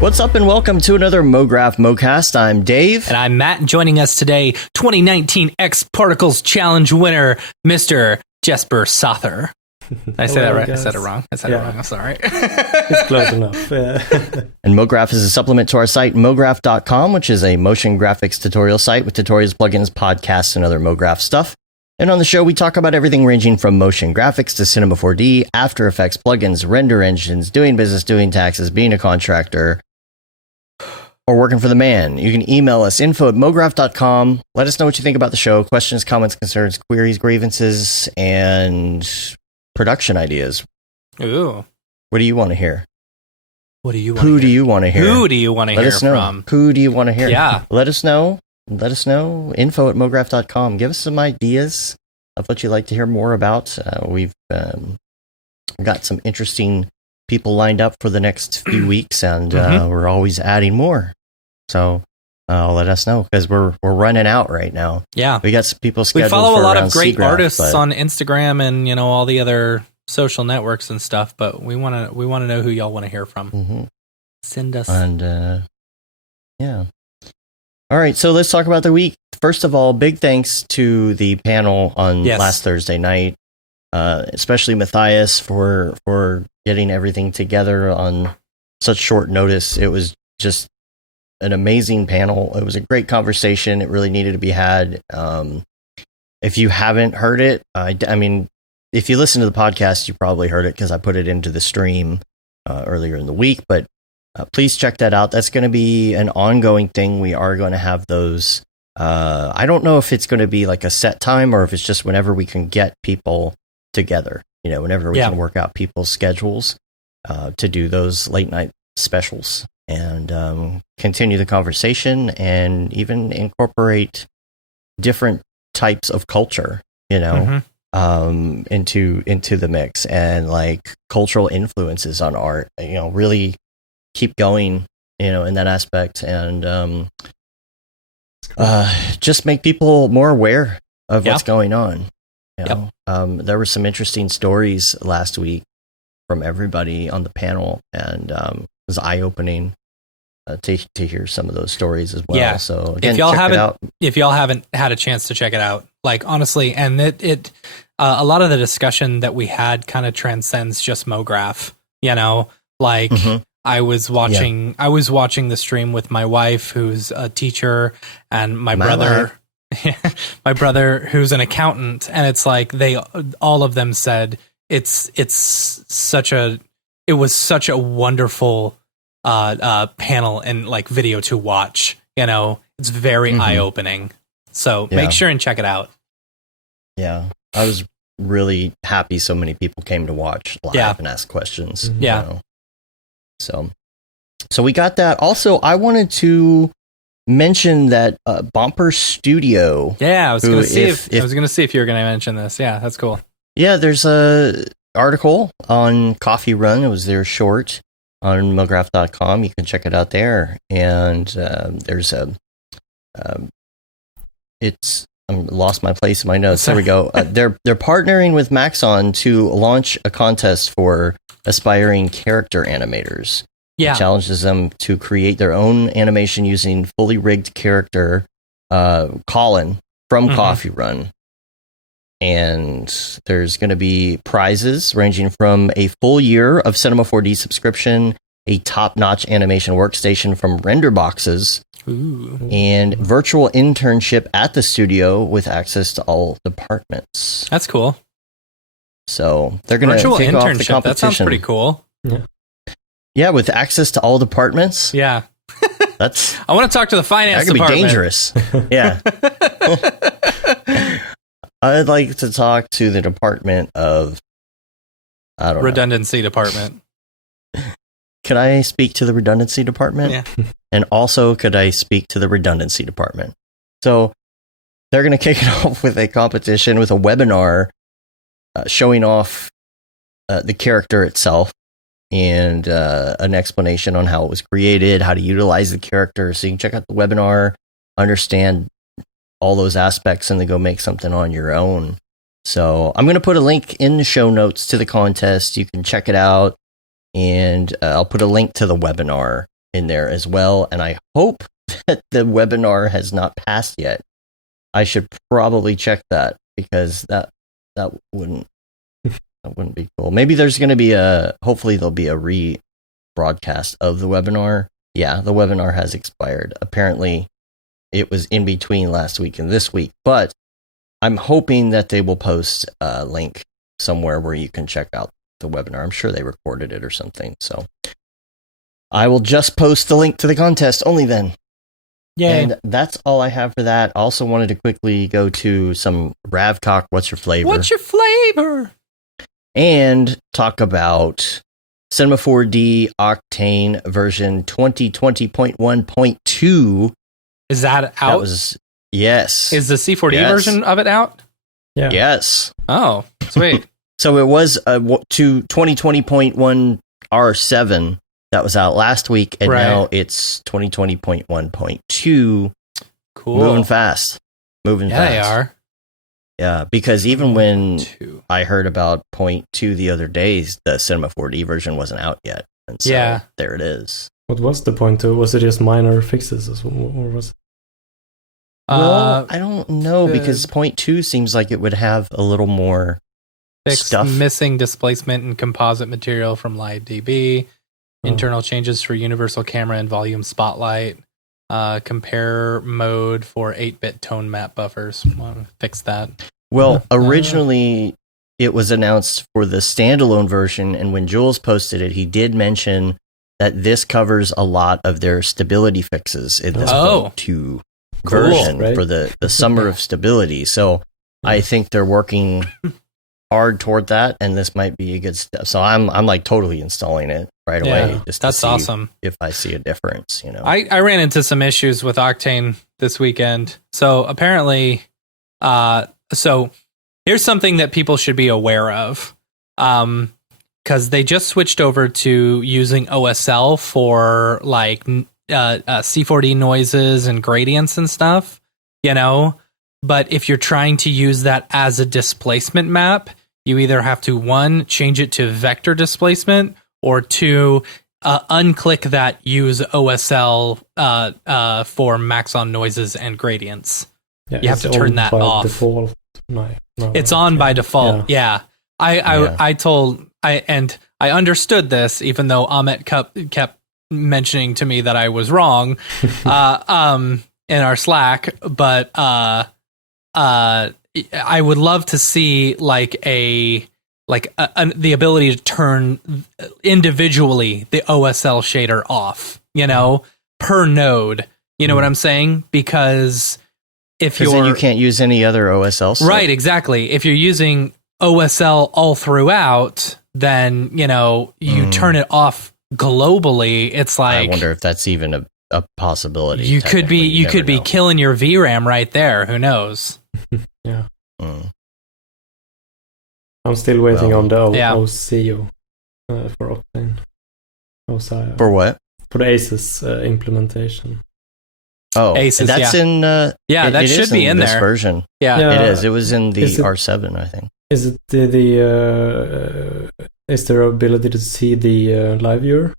What's up and welcome to another Mograph Mocast. I'm Dave. And I'm Matt. Joining us today, 2019 X Particles Challenge winner, Mr. Jesper Säther. Did I say that right? Guys. I said it wrong. I'm sorry. It's close enough. Yeah. And Mograph is a supplement to our site, Mograph.com, which is a motion graphics tutorial site with tutorials, plugins, podcasts, and other Mograph stuff. And on the show, we talk about everything ranging from motion graphics to Cinema 4D, After Effects, plugins, render engines, doing business, doing taxes, being a contractor, or working for the man. You can email us, info@mograph.com. Let us know what you think about the show. Questions, comments, concerns, queries, grievances, and production ideas. Ooh. What do you want to hear? What do you want to Who hear? do you want to hear? Who do you want to Let hear us know. from? Who do you want to hear? Yeah. Let us know. Let us know. Info@mograph.com. Give us some ideas of what you'd like to hear more about. We've got some interesting people lined up for the next few weeks, and we're always adding more. So let us know, because we're running out right now. Yeah. We got some people scheduled. We follow for a lot of around great Seagraph, artists but on Instagram and, all the other social networks and stuff, but we want to know who y'all want to hear from. Send us. And yeah. All right, so let's talk about the week. First of all, big thanks to the panel on last Thursday night, especially Matthias for getting everything together on such short notice. It was just an amazing panel. It was a great conversation. It really needed to be had. If you haven't heard it, I mean, if you listen to the podcast, you probably heard it because I put it into the stream earlier in the week, but please check that out. That's going to be an ongoing thing. We are going to have those. I don't know if it's going to be like a set time or if it's just whenever we can get people together, whenever we can work out people's schedules to do those late night specials and continue the conversation and even incorporate different types of culture, into the mix, and like cultural influences on art, really keep going, in that aspect, and just make people more aware of what's going on. There were some interesting stories last week from everybody on the panel, and it was eye-opening to hear some of those stories as well. Yeah. So again, if y'all haven't had a chance to check it out, like honestly, and it a lot of the discussion that we had kind of transcends just Mograph. I was watching the stream with my wife, who's a teacher, and my brother, my brother, who's an accountant, and it's like all of them said it was such a wonderful panel and like video to watch. It's very eye-opening. So make sure and check it out. Yeah, I was really happy so many people came to watch live and ask questions. So we got that. Also, I wanted to mention that Bomper Studio. Yeah, I was going to see if you were going to mention this. Yeah, that's cool. Yeah, there's a article on Coffee Run. It was their short on Mograph.com. You can check it out there. And there's I lost my place in my notes. There we go. They're partnering with Maxon to launch a contest for aspiring character animators. Yeah. It challenges them to create their own animation using fully rigged character Colin from Coffee Run. And there's going to be prizes ranging from a full year of Cinema 4D subscription, a top-notch animation workstation from Render Boxes, and virtual internship at the studio with access to all departments. That's cool. So they're going to kick off the competition. That sounds pretty cool. Yeah, with access to all departments. Yeah. I want to talk to the finance department. That could be dangerous. Yeah. I'd like to talk to the department of, redundancy department. Could I speak to the redundancy department? Yeah. And also, could I speak to the redundancy department? So they're going to kick it off with a competition with a webinar showing off the character itself and an explanation on how it was created, how to utilize the character. So you can check out the webinar, understand all those aspects, and then go make something on your own. So I'm going to put a link in the show notes to the contest. You can check it out, and I'll put a link to the webinar in there as well. And I hope that the webinar has not passed yet. I should probably check that, because that wouldn't be cool. Maybe there's going to be hopefully there'll be a rebroadcast of the webinar. Yeah, the webinar has expired. Apparently it was in between last week and this week, but I'm hoping that they will post a link somewhere where you can check out the webinar. I'm sure they recorded it or something. So I will just post the link to the contest only then. Yay. And that's all I have for that. I also wanted to quickly go to some Rav Talk. What's your flavor? What's your flavor? And talk about Cinema 4D Octane version 2020.1.2. Is that out? That was, yes. Is the C4D version of it out? Yeah. Yes. Oh, sweet. So it was to 2020.1 R7 that was out last week, and now it's 2020.1.2. Cool. Moving fast. Moving fast. They are. Yeah, because even when I heard about .2 the other day, the Cinema 4D version wasn't out yet. And so there it is. What was the .2? Was it just minor fixes, or was it? Well, I don't know, because .2 seems like it would have a little more stuff. Missing displacement and composite material from LiveDB. Internal changes for universal camera and volume spotlight. Compare mode for 8-bit tone map buffers. Fix that. Well, originally it was announced for the standalone version, and when Jules posted it, he did mention that this covers a lot of their stability fixes in this .2 version for the summer of stability. So I think they're working hard toward that, and this might be a good step. So I'm like totally installing it right away. Just that's to see awesome. If I see a difference, you know. I ran into some issues with Octane this weekend. So apparently, so here's something that people should be aware of. Because they just switched over to using OSL for like C4D noises and gradients and stuff, you know. But if you're trying to use that as a displacement map, you either have to, 1, change it to vector displacement, or 2, unclick that use OSL for max on noises and gradients. Yeah, you have to turn that off. Default. No, it's on by default. Yeah. I understood this, even though Amit kept mentioning to me that I was wrong in our Slack, but I would love to see the ability to turn individually the OSL shader off, you know, per node. You know what I'm saying? Because if you can't use any other OSL stuff. Right, exactly. If you're using OSL all throughout, then, you know, you turn it off globally. It's like, I wonder if that's even a possibility. You could be killing your VRAM right there. Who knows? Yeah. I'm still waiting on the OCO for Octane. For what? For the ACES implementation. Oh, ACES, that's in. That should be in this there. version. Yeah, it is. It was in the R7, I think. Is it is there ability to see the live viewer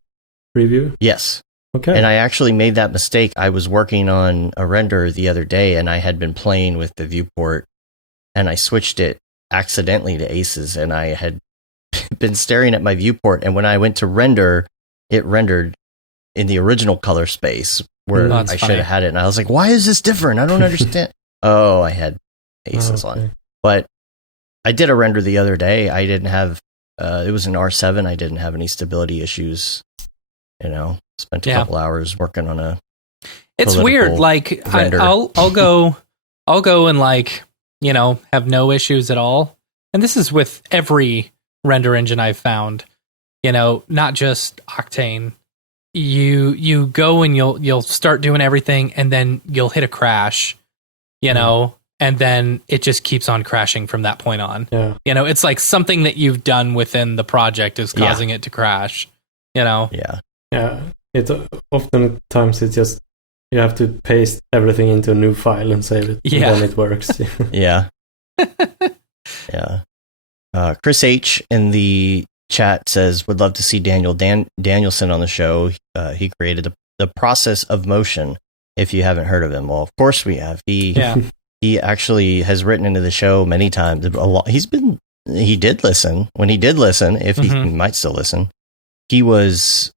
preview? Yes. Okay. And I actually made that mistake. I was working on a render the other day, and I had been playing with the viewport, and I switched it accidentally to ACES, and I had been staring at my viewport, and when I went to render, it rendered in the original color space where I should have had it, and I was like, why is this different? I don't understand. Oh, I had ACES on. But I did a render the other day. I didn't have, it was an R7. I didn't have any stability issues, you know. Spent a couple hours working on a. It's weird. Like I'll go and like, you know, have no issues at all. And this is with every render engine I've found. You know, not just Octane. You go and you'll start doing everything, and then you'll hit a crash. You know, and then it just keeps on crashing from that point on. Yeah. You know, it's like something that you've done within the project is causing it to crash. You know. Yeah. Yeah. It often at times it's just you have to paste everything into a new file and save it. Yeah. And then it works. Yeah. Yeah. Chris H in the chat says, would love to see Danielson on the show. He created the process of motion. If you haven't heard of him, well, of course we have. He actually has written into the show many times. He did listen. When he did listen, if he might still listen, he was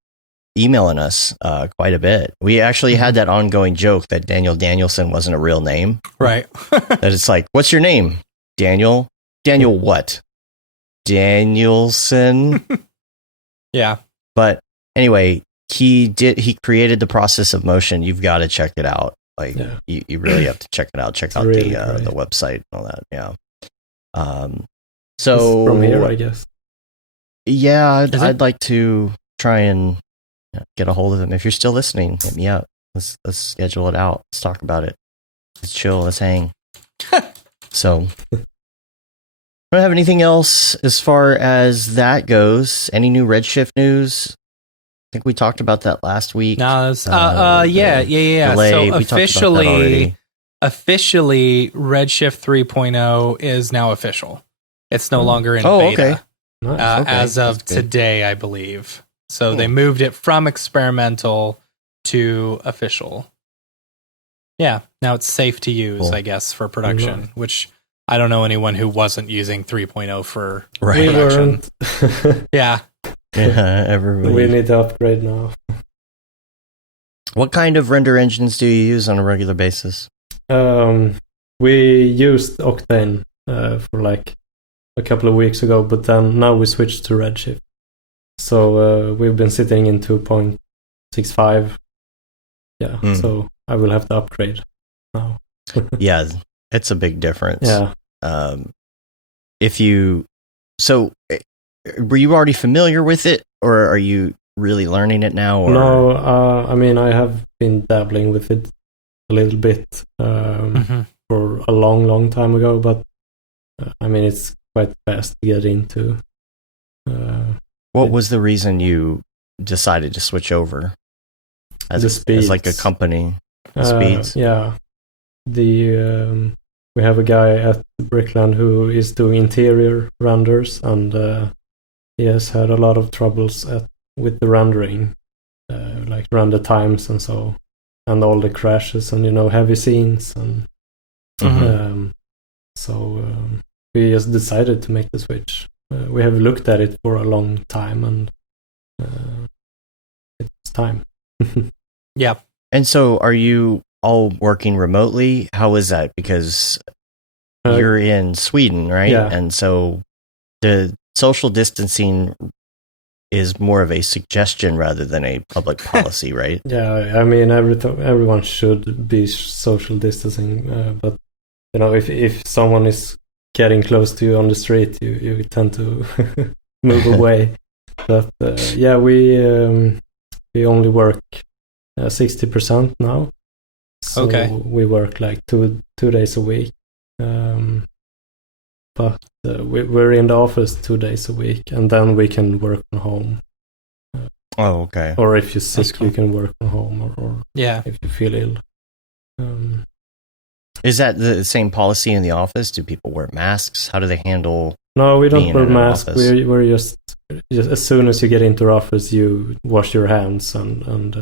emailing us quite a bit. We actually had that ongoing joke that Danielson wasn't a real name. Right. That it's like, what's your name? Daniel what? Danielson. Yeah. But anyway, he created the process of motion. You've got to check it out. Like you really have to check it out. Check out really the website and all that. Yeah. So from here, I guess. Yeah, I'd like to try and get a hold of him. If you're still listening, hit me up. Let's schedule it out. Let's talk about it. Let's chill. Let's hang. So, I don't have anything else as far as that goes. Any new Redshift news? I think we talked about that last week. No, yeah. Delay. So officially, Redshift 3.0 is now official. It's no longer in beta. Okay. Nice. As of today, I believe. So they moved it from experimental to official. Yeah, now it's safe to use, I guess, for production, which I don't know anyone who wasn't using 3.0 for production. Yeah. Yeah, everybody. We need to upgrade now. What kind of render engines do you use on a regular basis? We used Octane for like a couple of weeks ago, but then now we switched to Redshift. So we've been sitting in 2.65. Yeah, so I will have to upgrade now. Yeah, it's a big difference. Yeah. Were you already familiar with it, or are you really learning it now? Or? No, I mean, I have been dabbling with it a little bit for a long time ago, but I mean, it's quite fast to get into. What was the reason you decided to switch over? As like a company, speeds? Yeah. We have a guy at Brickland who is doing interior renders, and he has had a lot of troubles with the rendering, like render times and so, and all the crashes and heavy scenes, and so we just decided to make the switch. We have looked at it for a long time, and it's time. Yeah. And so, are you all working remotely? How is that? Because you're in Sweden, right? Yeah. And so the social distancing is more of a suggestion rather than a public policy, right? Yeah, I mean, everyone should be social distancing, but if someone is getting close to you on the street, you tend to move away. But yeah, we only work 60% now. So we work like two days a week. But we're in the office 2 days a week, and then we can work from home. Okay. Or if you're sick, you can work from home, or if you feel ill. Is that the same policy in the office? Do people wear masks? How do they handle? No, we don't wear masks. We're just as soon as you get into our office, you wash your hands, and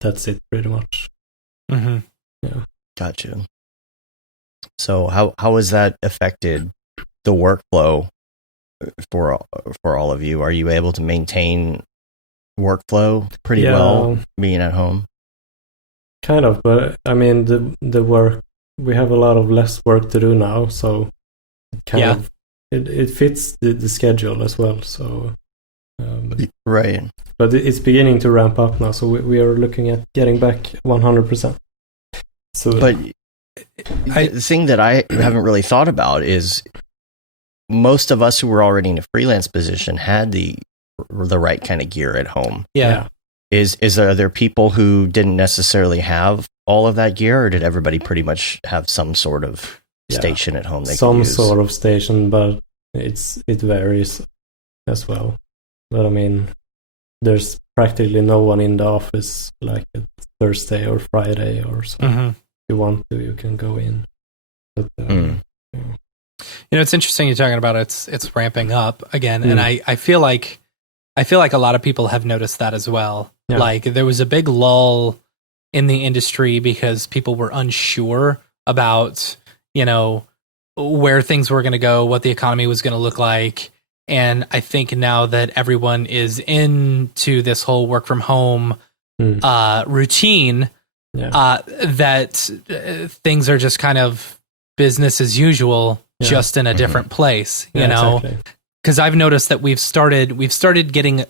that's it, pretty much. Mm-hmm. Yeah. Gotcha. So how has that affected the workflow for all of you? Are you able to maintain workflow pretty well being at home? Kind of, but I mean the work, we have a lot of less work to do now, so it fits the schedule as well. So right. But it's beginning to ramp up now, so we are looking at getting back 100%. So, but the thing that I haven't really thought about is most of us who were already in a freelance position had the right kind of gear at home. Yeah. Are there people who didn't necessarily have all of that gear, or did everybody pretty much have some sort of station at home they could use? Some sort of station, but it varies as well. But I mean, there's practically no one in the office like a Thursday or Friday or so. If you want to, you can go in. But, It's interesting you're talking about it's ramping up again, and I feel like a lot of people have noticed that as well. Yeah. Like there was a big lull in the industry because people were unsure about, where things were going to go, what the economy was going to look like. And I think now that everyone is into this whole work from home routine, that things are just kind of business as usual, just in a different place, Exactly. Because I've noticed that we've started getting,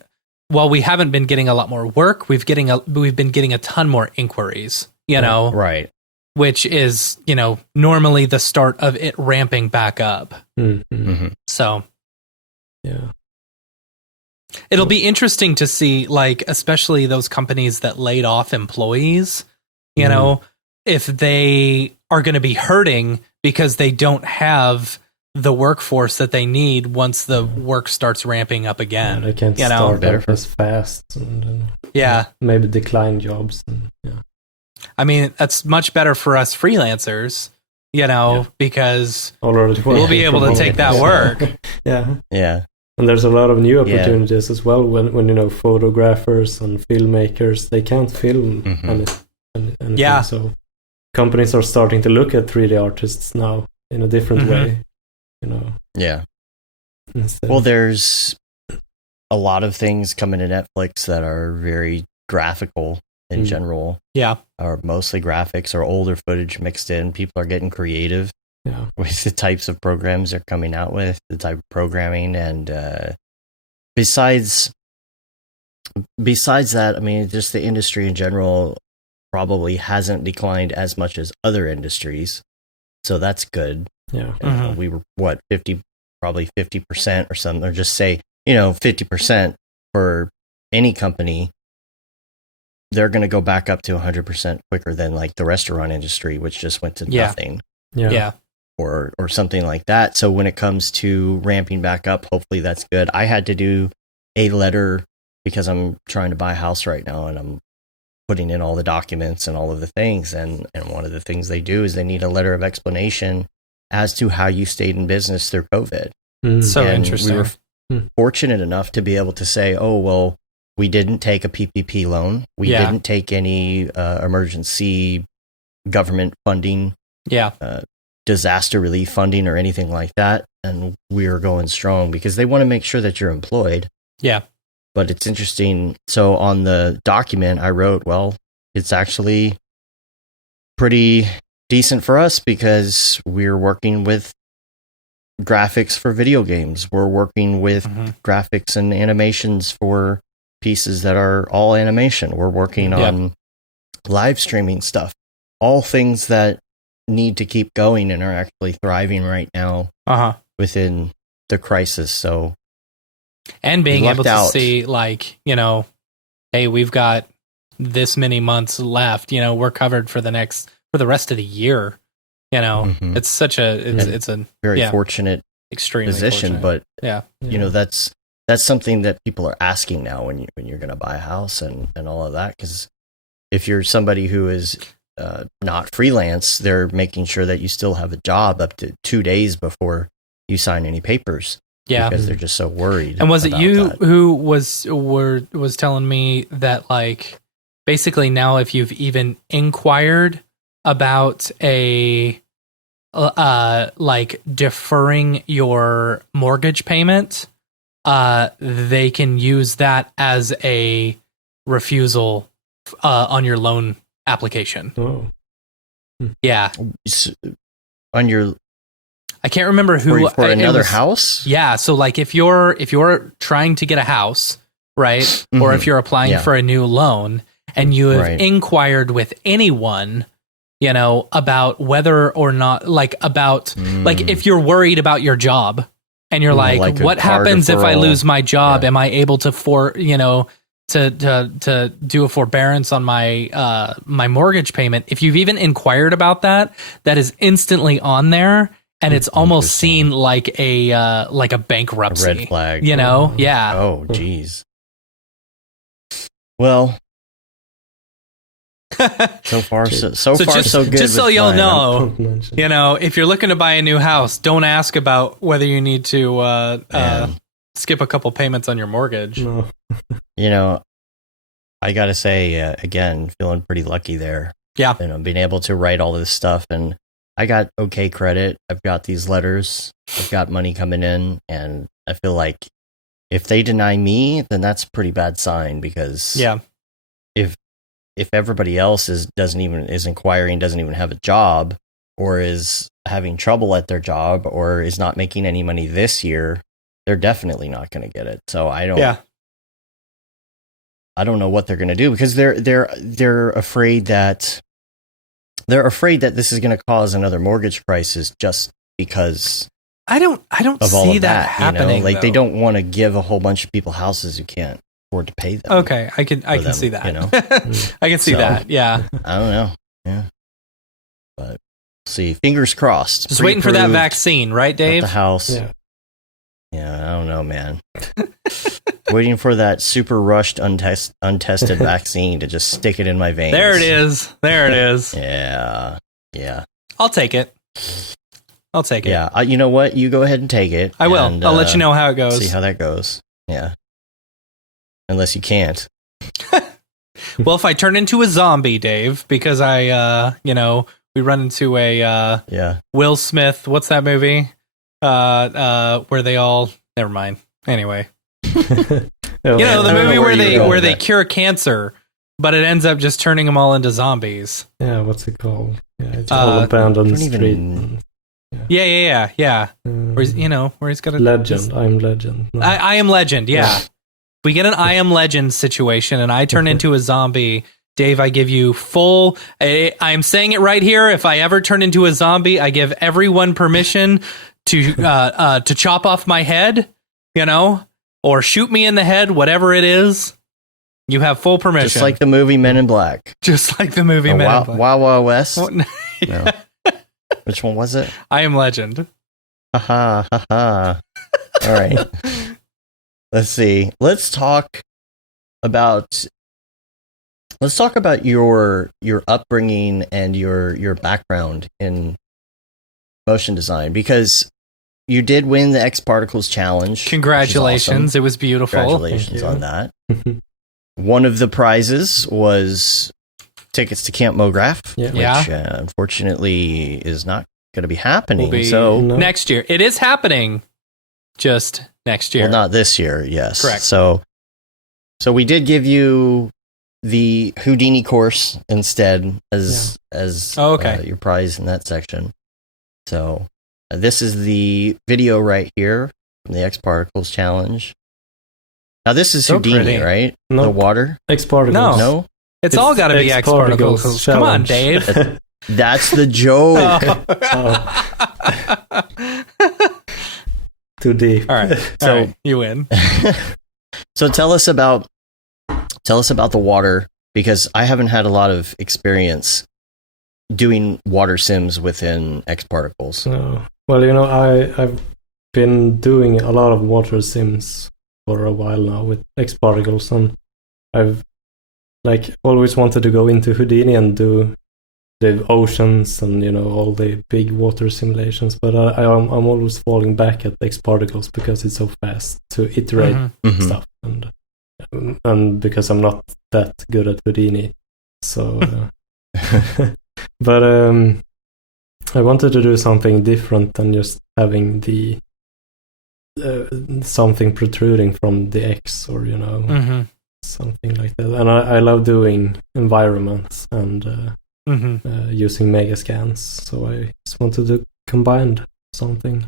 while we haven't been getting a lot more work, we've been getting a ton more inquiries, right, which is, normally the start of it ramping back up. Mm-hmm. So, yeah, it'll be interesting to see, like, especially those companies that laid off employees, if they are going to be hurting because they don't have the workforce that they need once the work starts ramping up again. They can't start up as fast, and maybe decline jobs. And, I mean, that's much better for us freelancers, because we'll be able to take that work. Yeah. And there's a lot of new opportunities as well when photographers and filmmakers, they can't film anything. Yeah. So companies are starting to look at 3D artists now in a different way. Yeah. Instead. Well, there's a lot of things coming to Netflix that are very graphical in general. Yeah. Or mostly graphics or older footage mixed in. People are getting creative with the types of programs they're coming out with, the type of programming. And besides that, I mean, just the industry in general probably hasn't declined as much as other industries. So that's good. Yeah. We were, probably 50% or something, or just say, 50% for any company. They're going to go back up to 100% quicker than like the restaurant industry, which just went to nothing. Yeah. Or something like that. So when it comes to ramping back up, hopefully that's good. I had to do a letter because I'm trying to buy a house right now, and I'm putting in all the documents and all of the things. And one of the things they do is they need a letter of explanation as to how you stayed in business through COVID. So and interesting. We were fortunate enough to be able to say, oh, well, we didn't take a PPP loan. We didn't take any emergency government funding, disaster relief funding or anything like that. And we are going strong because they want to make sure that you're employed. Yeah. But it's interesting. So on the document I wrote, well, it's actually pretty decent for us because we're working with graphics for video games. We're working with graphics and animations for pieces that are all animation. We're working on live streaming stuff, all things that need to keep going and are actually thriving right now within the crisis. So, and being able to see, like, hey, we've got this many months left, we're covered for the rest of the year. It's such it's a very fortunate extremely position, fortunate. But that's something that people are asking now when you're going to buy a house and all of that. Because if you're somebody who is not freelance, they're making sure that you still have a job up to 2 days before you sign any papers. Yeah, because they're just so worried. And was it you who was telling me that, like, basically now if you've even inquired about like deferring your mortgage payment, they can use that as a refusal on your loan application. Oh. Yeah. On your, I can't remember who for another house. Yeah, so like if you're trying to get a house, right, or if you're applying for a new loan and you have inquired with anyone, about whether or not, like, about like if you're worried about your job and you're like what happens if I lose my job? Am I able to to do a forbearance on my my mortgage payment? If you've even inquired about that, that is instantly on there. And it's almost seen like a bankruptcy, a red flag, Yeah. Oh, geez. Well, So far, so good. Just so y'all know, if you're looking to buy a new house, don't ask about whether you need to skip a couple payments on your mortgage. No. I gotta say, again, feeling pretty lucky there. Yeah. Being able to write all this stuff, and I got okay credit. I've got these letters. I've got money coming in, and I feel like if they deny me, then that's a pretty bad sign, because if everybody else is inquiring, doesn't even have a job, or is having trouble at their job, or is not making any money this year, they're definitely not going to get it. So I don't know what they're going to do, because they're afraid that this is going to cause another mortgage crisis, just because I don't of all see of that happening. Like, they don't want to give a whole bunch of people houses who can't afford to pay them. Okay, I can see that. I can see that. Yeah. I don't know. Yeah. But see, fingers crossed. Just waiting for that vaccine, right, Dave? The house. Yeah, I don't know, man. Waiting for that super rushed, untested vaccine to just stick it in my veins. There it is. Yeah. I'll take it. Yeah, you know what? You go ahead and take it. I will. I'll let you know how it goes. See how that goes. Yeah. Unless you can't. Well, if I turn into a zombie, Dave, because we run into a Will Smith. What's that movie? Where they all. Never mind. Anyway. The movie where they cure cancer, but it ends up just turning them all into zombies. Yeah, what's it called? Yeah, it's all abandoned on the street. Yeah. Where he's got a Legend. I'm Legend. No. I Am Legend. Yeah. We get an I Am Legend situation, and I turn into a zombie. Dave, I give you full. I'm saying it right here. If I ever turn into a zombie, I give everyone permission to chop off my head, or shoot me in the head, whatever it is. You have full permission. Just like the movie Men in Black. Men in Black. Wild Wild West. No. Which one was it? I Am Legend. Ha ha. All right. Let's see. Let's talk about your upbringing and your background in motion design, because you did win the X Particles Challenge. Congratulations. Awesome. It was beautiful. Congratulations on that. One of the prizes was tickets to Camp Mograph, which unfortunately is not going to be happening. Next year. It is happening, just next year. Well, not this year, yes. Correct. So we did give you the Houdini course instead as your prize in that section. So this is the video right here from the X Particles Challenge. Now this is Houdini, pretty. right? No. The water? X Particles. No? It's all got to be X Particles. Come on, Dave. That's the joke. Too deep. All right, you win. So tell us about the water, because I haven't had a lot of experience doing water sims within X Particles. Well, I've been doing a lot of water sims for a while now with X Particles, and I've always wanted to go into Houdini and do the oceans and all the big water simulations, but I'm always falling back at X Particles because it's so fast to iterate stuff, and because I'm not that good at Houdini, so but I wanted to do something different than just having the something protruding from the X, or something like that. And I love doing environments and using mega scans, so I just wanted to combine something.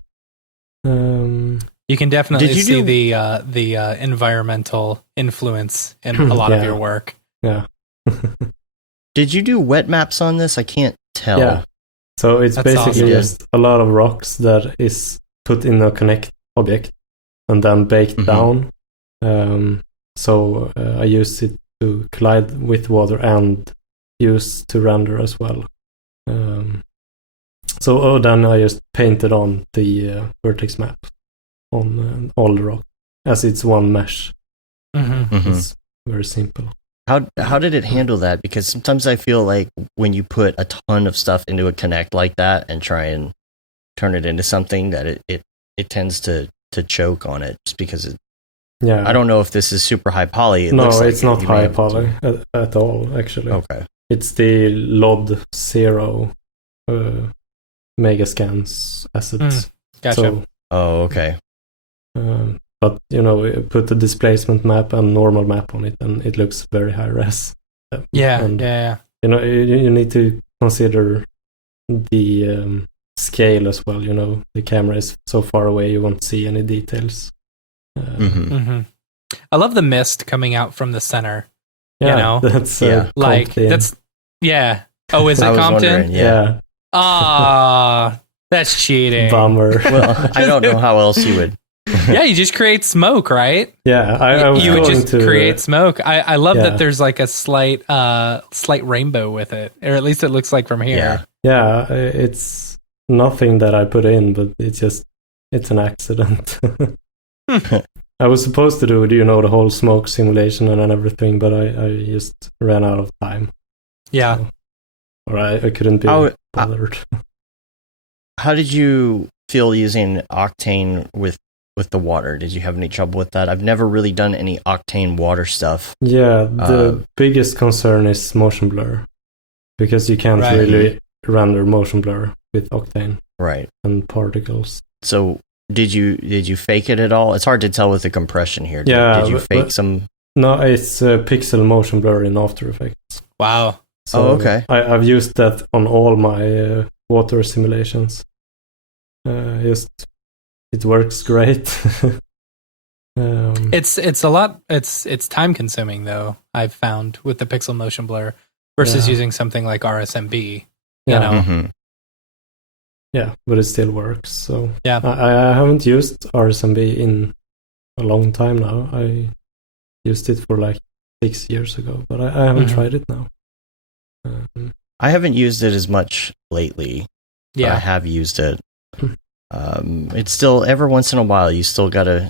You can definitely see the environmental influence in a lot of your work. Yeah. Did you do wet maps on this? I can't tell. Yeah. So it's basically awesome. just a lot of rocks that is put in a connect object and then baked down. So I use it to collide with water and use to render as well. So then I just painted on the vertex map on all the rock, as it's one mesh. It's very simple. how did it handle that? Because sometimes I feel like when you put a ton of stuff into a Kinect like that and try and turn it into something, that it tends to choke on it, just because it. Yeah. I don't know if this is super high poly. No, it's not high poly at all, actually. Okay. It's the LOD 0 Megascans assets. Gotcha. So, okay. But, put the displacement map and normal map on it, and it looks very high res. Yeah, and, yeah. You need to consider the scale as well. The camera is so far away, you won't see any details. I love the mist coming out from the center. Yeah, that's like Compton. that's yeah. Oh, is it Compton? Yeah. Ah, that's cheating. Bummer. Well, I don't know how else you would. Yeah, you just create smoke, right? Yeah, I was you would going just to create smoke. I love that there's like a slight rainbow with it, or at least it looks like from here. Yeah, it's nothing that I put in, but it's an accident. I was supposed to do, the whole smoke simulation and everything, but I just ran out of time. Yeah. So, or I couldn't be bothered. How did you feel using Octane with the water? Did you have any trouble with that? I've never really done any Octane water stuff. Yeah, the biggest concern is motion blur, because you can't really render motion blur with Octane. Right. And particles. So did you fake it at all? It's hard to tell with the compression here. Did you fake some? No, it's pixel motion blur in After Effects. Wow. So okay. I've used that on all my water simulations. It works great. It's a lot. It's time consuming though. I've found with the pixel motion blur versus using something like RSMB. Yeah, but it still works. So yeah, I haven't used RSMB in a long time now. I used it for like 6 years ago, but I haven't tried it now. I haven't used it as much lately. Yeah, I have used it. It's still, every once in a while you still gotta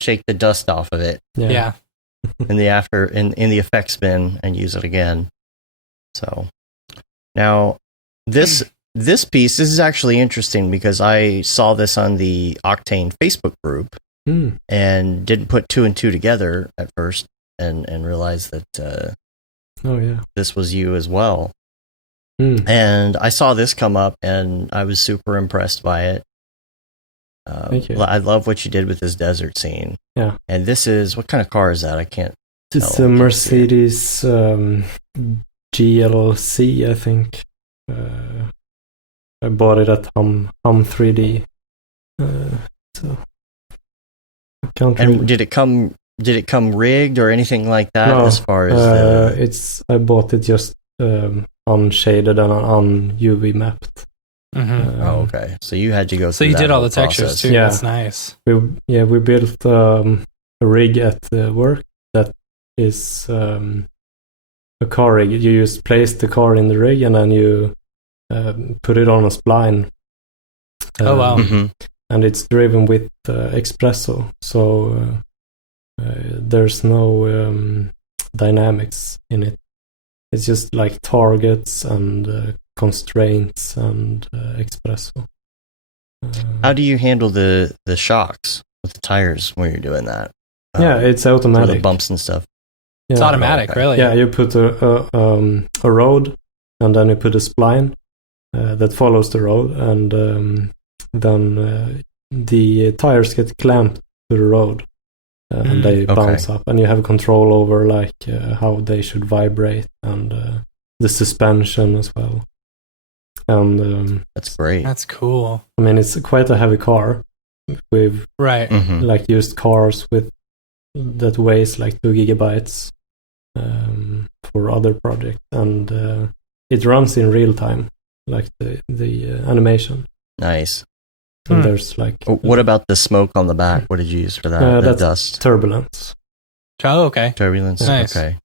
shake the dust off of it. Yeah. in the effects bin and use it again. So now this piece is actually interesting, because I saw this on the Octane Facebook group and didn't put 2 and 2 together at first and realized that this was you as well. And I saw this come up and I was super impressed by it. Thank you. I love what you did with this desert scene. Yeah. And this is, what kind of car is that? I can't tell. It's a Mercedes GLC, I think. I bought it at Hum 3D. So and did it come rigged or anything like that? No, as far as I bought it just unshaded and un-UV mapped. Okay. So you had to go through So you did all the process. textures too. Yeah. That's nice. We built a rig at work that is a car rig. You just place the car in the rig and then you put it on a spline. Oh wow. And it's driven with espresso, so there's no dynamics in it. It's just like targets and constraints and espresso. How do you handle the shocks with the tires when you're doing that? It's automatic. The bumps and stuff. It's automatic, really. Yeah, you put a road, and then you put a spline that follows the road, and then the tires get clamped to the road, and they bounce up, and you have control over like how they should vibrate and the suspension as well. And that's great. That's cool. I mean, it's quite a heavy car. We've like used cars with that weighs like 2 gigabytes for other projects, and it runs in real time, like the animation. Nice. And there's like what about the smoke on the back? What did you use for that? The that's dust. Turbulence. Oh, okay. Turbulence. Nice. Okay.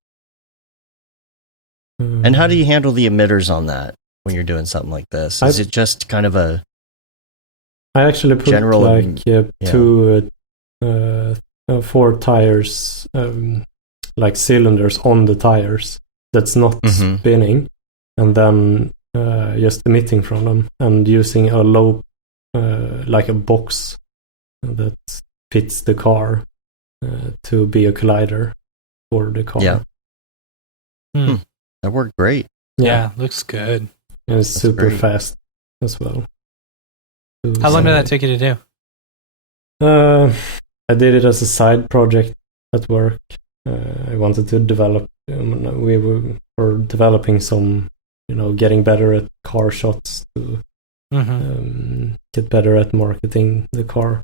And how do you handle the emitters on that when you're doing something like this? Is it just kind of a? I actually put general, like 4 tires like cylinders on the tires that's not spinning, and then just emitting from them, and using a low, like a box that fits the car to be a collider for the car. Yeah. That worked great. Yeah, looks good. And it's super fast as well. How long did that take you to do? I did it as a side project at work. I wanted to develop. We were developing some, getting better at car shots to get better at marketing the car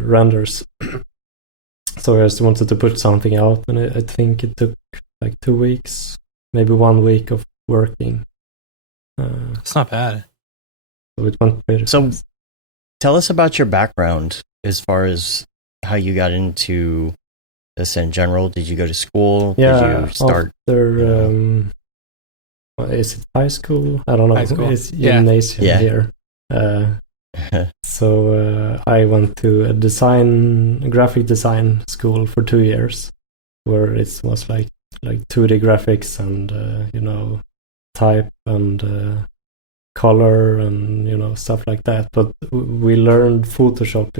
renders. So I just wanted to put something out, and I think it took like 2 weeks, maybe 1 week of working. It's not bad. So it went pretty fast. Tell us about your background as far as how you got into this in general. Did you go to school? Yeah, Did you start? After, is it high school? I don't know. High school. It's gymnasium here. So I went to a graphic design school for 2 years, where it was like 2D graphics and type and color and stuff like that. But we learned Photoshop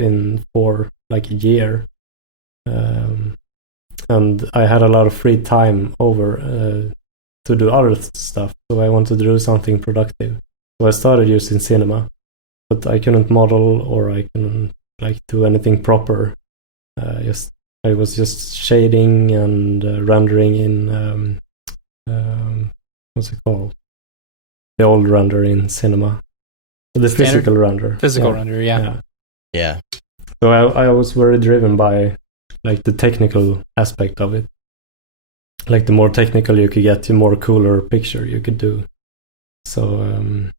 for like a year, and I had a lot of free time over to do other stuff. So I wanted to do something productive. So I started using Cinema, but I couldn't model or I couldn't do anything proper. I was just shading and rendering in what's it called? The old render in Cinema. The Standard physical render. Physical render, yeah. So I was very driven by the technical aspect of it. Like the more technical you could get, the more cooler picture you could do. So,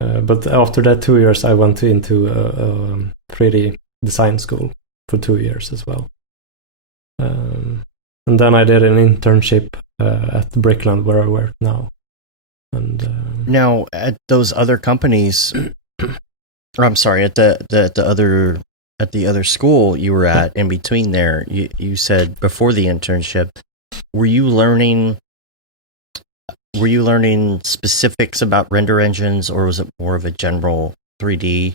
but after that 2 years, I went into a 3D design school for 2 years as well. And then I did an internship at Brickland, where I work now. And now at those other companies, or I'm sorry, at the other school you were at, in between there, you said before the internship, were you learning specifics about render engines, or was it more of a general 3D?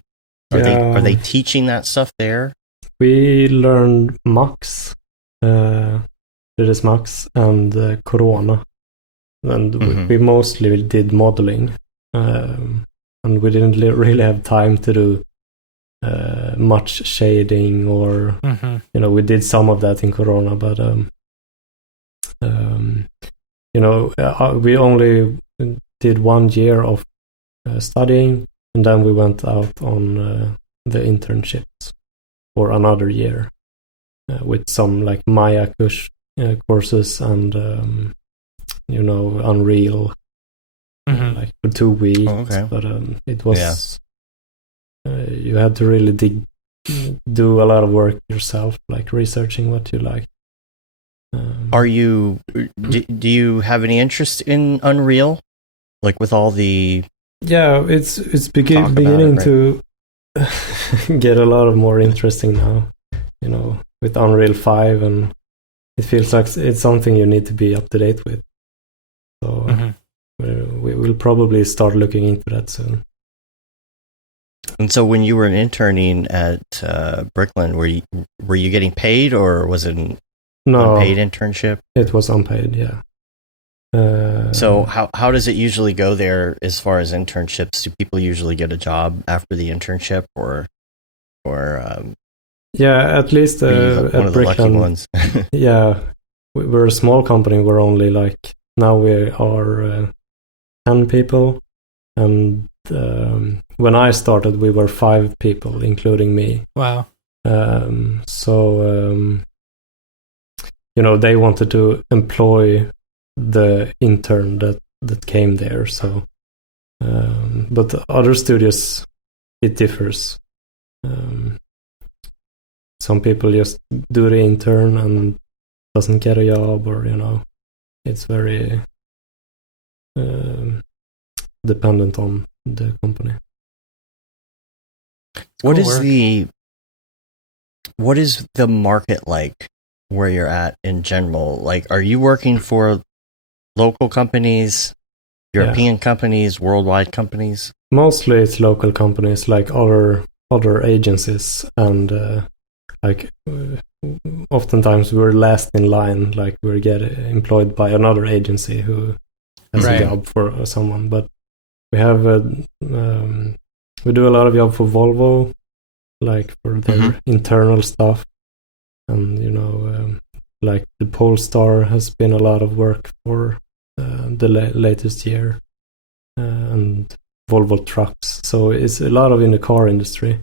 Are they teaching that stuff there? We learned Max, 3ds Max, and Corona, and we mostly did modeling, and we didn't really have time to do much shading, or we did some of that in Corona, but we only did 1 year of studying, and then we went out on the internships for another year with some Maya courses and Unreal for 2 weeks. Oh, okay. But it was you had to really do a lot of work yourself, researching what you like. Do you have any interest in Unreal, with all the? Yeah, it's beginning to get a lot of more interesting now. With Unreal 5, and it feels like it's something you need to be up to date with. So we will probably start looking into that soon. And so, when you were interning at Brickland, were you getting paid, or was it an unpaid internship? It was unpaid, yeah. So how does it usually go there as far as internships? Do people usually get a job after the internship, or yeah, at least one at of the lucky Brickland, ones? yeah, we're a small company. We're only now we are 10 people, and when I started, we were 5 people, including me. Wow. So they wanted to employ the intern that came there. So, but other studios, it differs. Some people just do the intern and doesn't get a job, or it's very dependent on the company. What is the market like where you're at in general? Like, are you working for local companies, European companies, worldwide companies? Mostly it's local companies, like other agencies, and oftentimes we're last in line, like we get employed by another agency who has a job for someone. But we have we do a lot of job for Volvo, like for their internal stuff, and like the Polestar has been a lot of work for the latest year, and Volvo trucks. So it's a lot of in the car industry,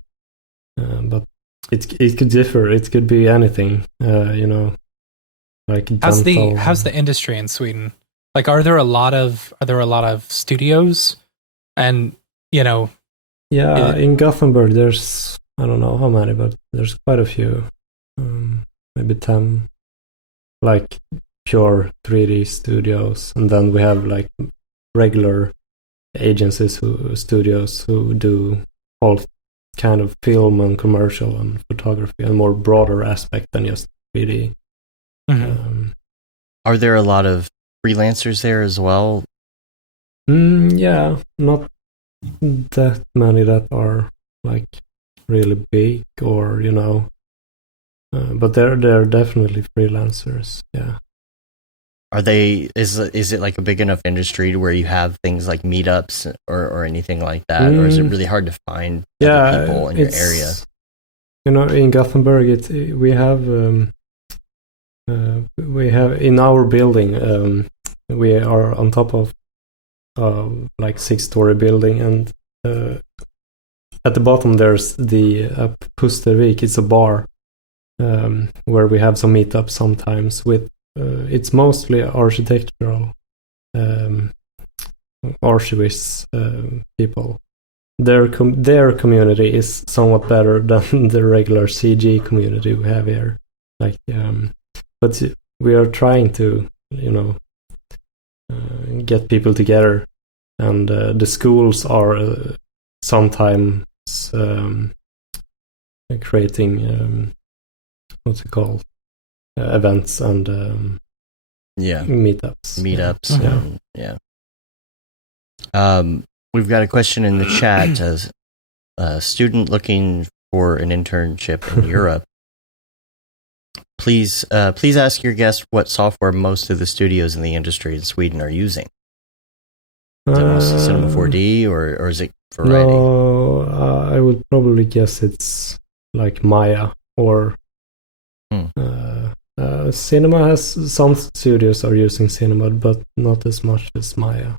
but it could differ. It could be anything, like how's the industry in Sweden? Like, are there a lot of studios, and in Gothenburg there's, I don't know how many, but there's quite a few, maybe 10, like pure 3D studios, and then we have like regular agencies studios who do all kind of film and commercial and photography and more broader aspect than just 3D. Are there a lot of freelancers there as well? Yeah, not that many that are like really big, or but they're definitely freelancers. Yeah. Are they? Is it like a big enough industry where you have things like meetups or anything like that, or is it really hard to find other people in your area? In Gothenburg, we have in our building, we are on top of like 6-story building, and at the bottom there's the Pustervik. It's a bar where we have some meetups sometimes with. It's mostly architectural archivists people. Their community is somewhat better than the regular CG community we have here. Like, but we are trying to, get people together, and the schools are sometimes creating what's it called? Events and meetups. We've got a question in the chat as a student looking for an internship in Europe. Please ask your guest what software most of the studios in the industry in Sweden are using. Is it mostly Cinema 4D, or is it for writing? No, I would probably guess it's like Maya or Cinema. Has some studios are using Cinema, but not as much as Maya.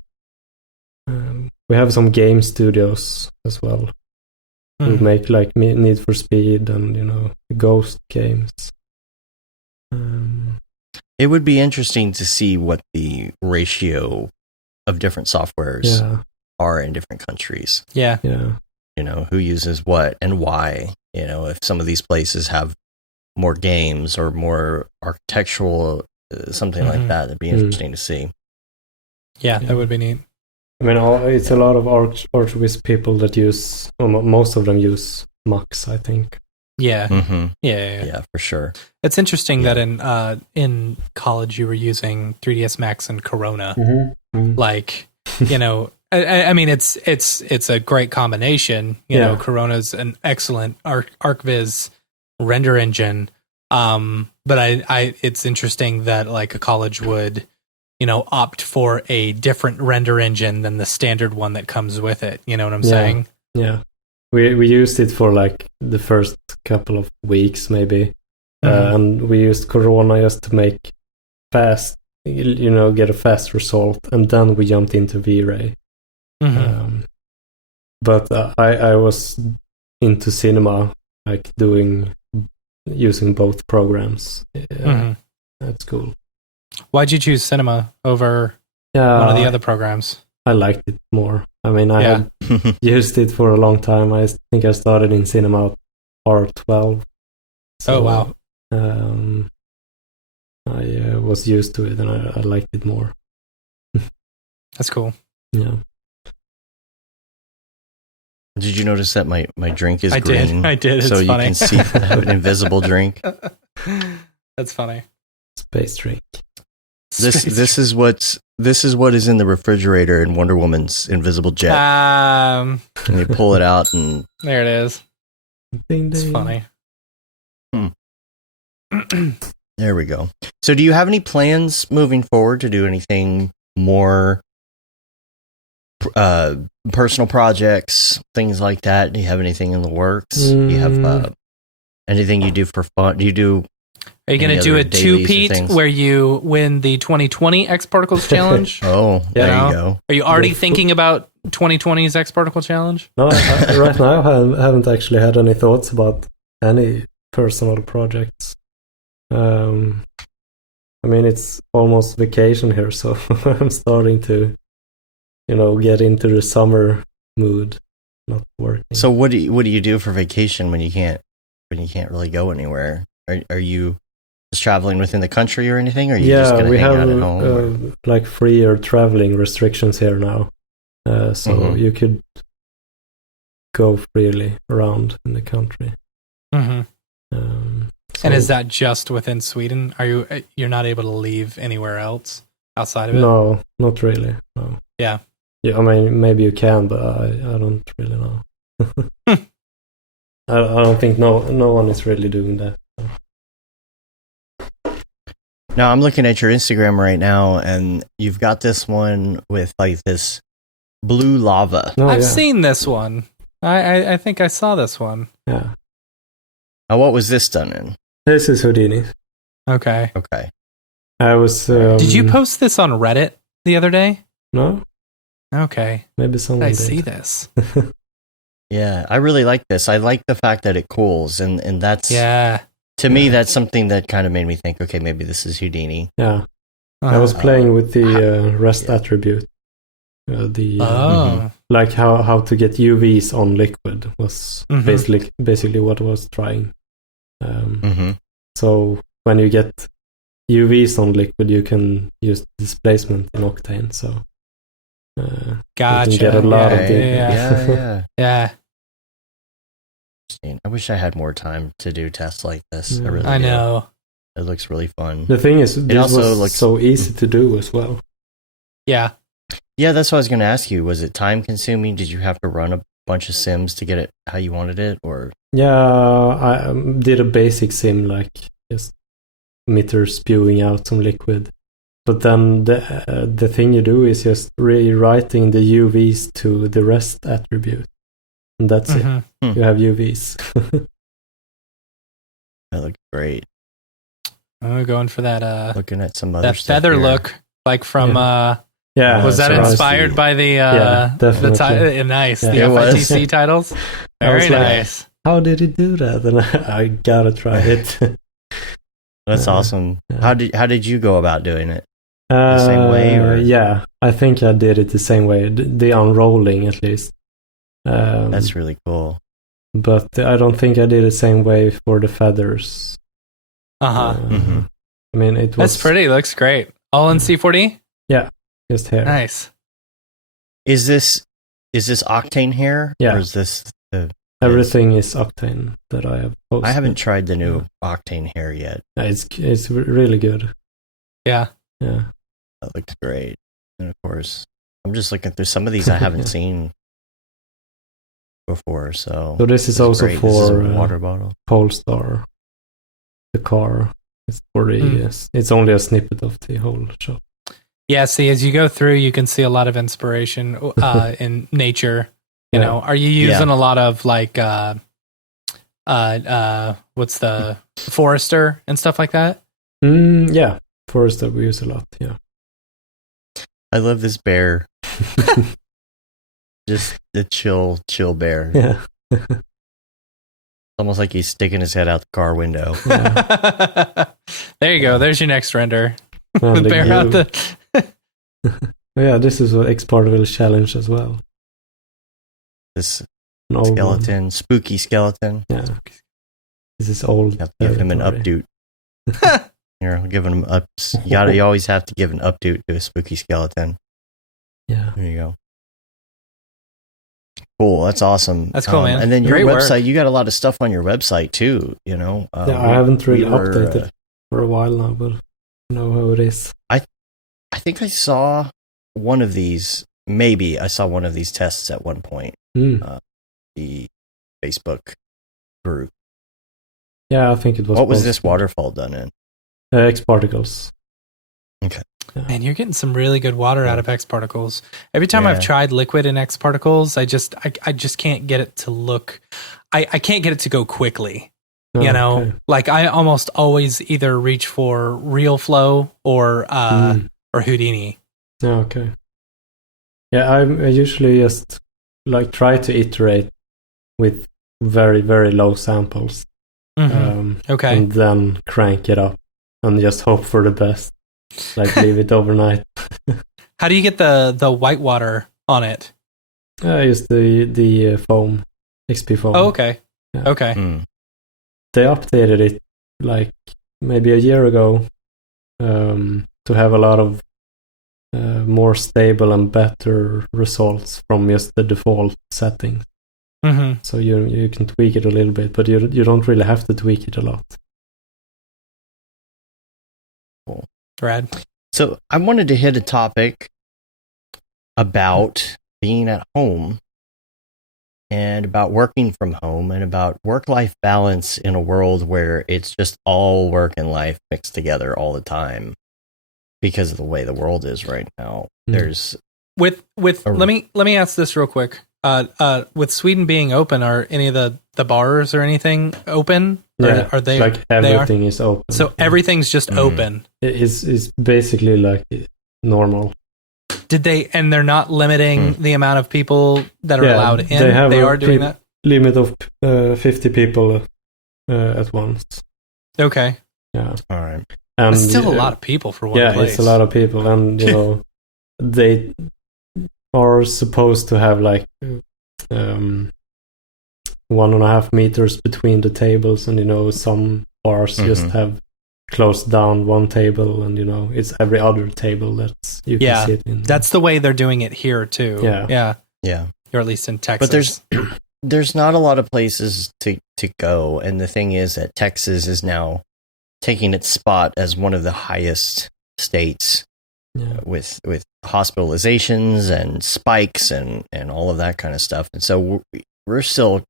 We have some game studios as well who make like Need for Speed and Ghost games. It would be interesting to see what the ratio of different softwares are in different countries. Yeah. Who uses what and why. If some of these places have more games or more architectural, something like that. That'd be interesting to see. Yeah, that would be neat. I mean, it's a lot of archivist people that use, most of them use Max, I think. Yeah. Yeah, for sure. It's interesting that in college you were using 3ds Max and Corona. Like, I mean, it's a great combination. Corona's an excellent ArcViz render engine, but I it's interesting that like a college would opt for a different render engine than the standard one that comes with it. You know what I'm saying? Yeah, we used it for like the first couple of weeks maybe, and we used Corona just to make fast, get a fast result, and then we jumped into V-Ray. But I was into Cinema, like using both programs at school. Why'd you choose Cinema over one of the other programs? I liked it more. I mean, I had used it for a long time. I think I started in Cinema R12. So, oh, wow. I was used to it, and I liked it more. That's cool. Yeah. Did you notice that my drink is green? I did. So it's you funny. can see I have an invisible drink. That's funny. Space drink. This is what is in the refrigerator in Wonder Woman's invisible jet. And you pull it out, and there it is. Ding, ding. It's funny. There we go. So, do you have any plans moving forward to do anything more? Personal projects, things like that. Do you have anything in the works? Do you have anything you do for fun? Do you do? Are you going to do a two-peat where you win the 2020 X Particles Challenge? Oh, there you go. Are you already thinking about 2020's X Particle Challenge? No, right now I haven't actually had any thoughts about any personal projects. I mean, it's almost vacation here, so I'm starting to, get into the summer mood, not working. So what do you do for vacation when you can't really go anywhere? Are you just traveling within the country or anything? Or are you just going to hang out at home? Like freer traveling restrictions here now, so you could go freely around in the country. Mm-hmm. And is that just within Sweden? You're not able to leave anywhere else outside of it? No, not really. No. Yeah. Yeah, I mean, maybe you can, but I don't really know. I don't think no one is really doing that. Now, I'm looking at your Instagram right now, and you've got this one with like this blue lava. Oh, I've seen this one. I think I saw this one. Yeah. Now, what was this done in? This is Houdini. Okay. I was. Did you post this on Reddit the other day? No. Okay. Maybe someone did. See this. Yeah, I really like this. I like the fact that it cools, and that's to me that's something that kind of made me think, okay, maybe this is Houdini. Yeah, I was playing with the rest attribute. Like how to get UVs on liquid was basically what I was trying. So when you get UVs on liquid, you can use displacement in Octane. So. Gotcha. You can get a lot of yeah. I wish I had more time to do tests like this. Yeah. I know. It looks really fun. The thing is, this also looks so easy to do as well. Yeah. Yeah, that's what I was going to ask you. Was it time consuming? Did you have to run a bunch of sims to get it how you wanted it, or? Yeah, I did a basic sim, like just emitter spewing out some liquid. But then the thing you do is just rewriting the UVs to the rest attribute. And that's it. You have UVs. That looks great. I'm going for that. Looking at some other that stuff feather here. look, like from. Was that inspired by the? definitely. Nice. Yeah, the FITC titles. Very nice. How did he do that? And I gotta try it. That's awesome. Yeah. How did you go about doing it? The same way? Or? Yeah, I think I did it the same way. The unrolling, at least. That's really cool. But I don't think I did the same way for the feathers. I mean, it was. That's pretty. Looks great. All in C4D. Yeah, just hair. Nice. Is this Octane hair? Yeah. Or is this Everything is Octane that I have posted. I haven't tried the new Octane hair yet. It's really good. Yeah. Yeah. That looks great. And of course, I'm just looking through some of these I haven't seen before. So this is also great. for This is a water bottle. Polestar, the car. It's for the. It's only a snippet of the whole shop. Yeah. See, as you go through, you can see a lot of inspiration in nature. You know, are you using a lot of like what's the Forester and stuff like that? Yeah, Forester we use a lot. Yeah. I love this bear. Just the chill bear. Yeah. Almost like he's sticking his head out the car window. Yeah. There you go. There's your next render. The bear out the. Yeah, this is what X Particle challenge as well. This skeleton, spooky skeleton. Yeah. This is old. You have to give him an update. You're giving him up. You always have to give an update to a spooky skeleton. Yeah. There you go. Cool. That's awesome. That's cool, man. And then your Great website, work. you got a lot of stuff on your website too. You know. I haven't really updated for a while now, but I know how it is. I think I saw one of these. Maybe I saw one of these tests at one point. The Facebook group. Yeah, I think it was. What was this waterfall done in? X particles. Okay. Yeah. Man, you're getting some really good water out of X particles. Every time I've tried liquid in X particles, I just can't get it to look. I can't get it to go quickly. You know, okay. Like I almost always either reach for Real Flow or Houdini. Okay. Yeah, I usually just like try to iterate with very, very low samples. Okay. And then crank it up and just hope for the best. Like leave it overnight. How do you get the white water on it? I use the foam, XP foam. Oh, okay. Yeah. Okay. They updated it like maybe a year ago to have a lot of more stable and better results from just the default settings. So you can tweak it a little bit, but you don't really have to tweak it a lot. Cool. Brad. So I wanted to hit a topic about being at home and about working from home and about work-life balance in a world where it's just all work and life mixed together all the time because of the way the world is right now. There's let me ask this real quick. With Sweden being open, are any of the bars or anything open? Yeah, are they like everything is open. So everything's just open. It's basically like normal. Did they? And they're not limiting the amount of people that are allowed in. They are doing that limit of 50 people at once. Okay. Yeah. All right. And that's still a lot of people for one place. Yeah, it's a lot of people, and you know they are supposed to have like 1.5 meters between the tables, and you know some bars just have closed down one table, and you know it's every other table that you can sit in. That's the way they're doing it here too. Yeah. Or at least in Texas. But there's not a lot of places to go, and the thing is that Texas is now taking its spot as one of the highest states with hospitalizations and spikes and all of that kind of stuff. And so we're still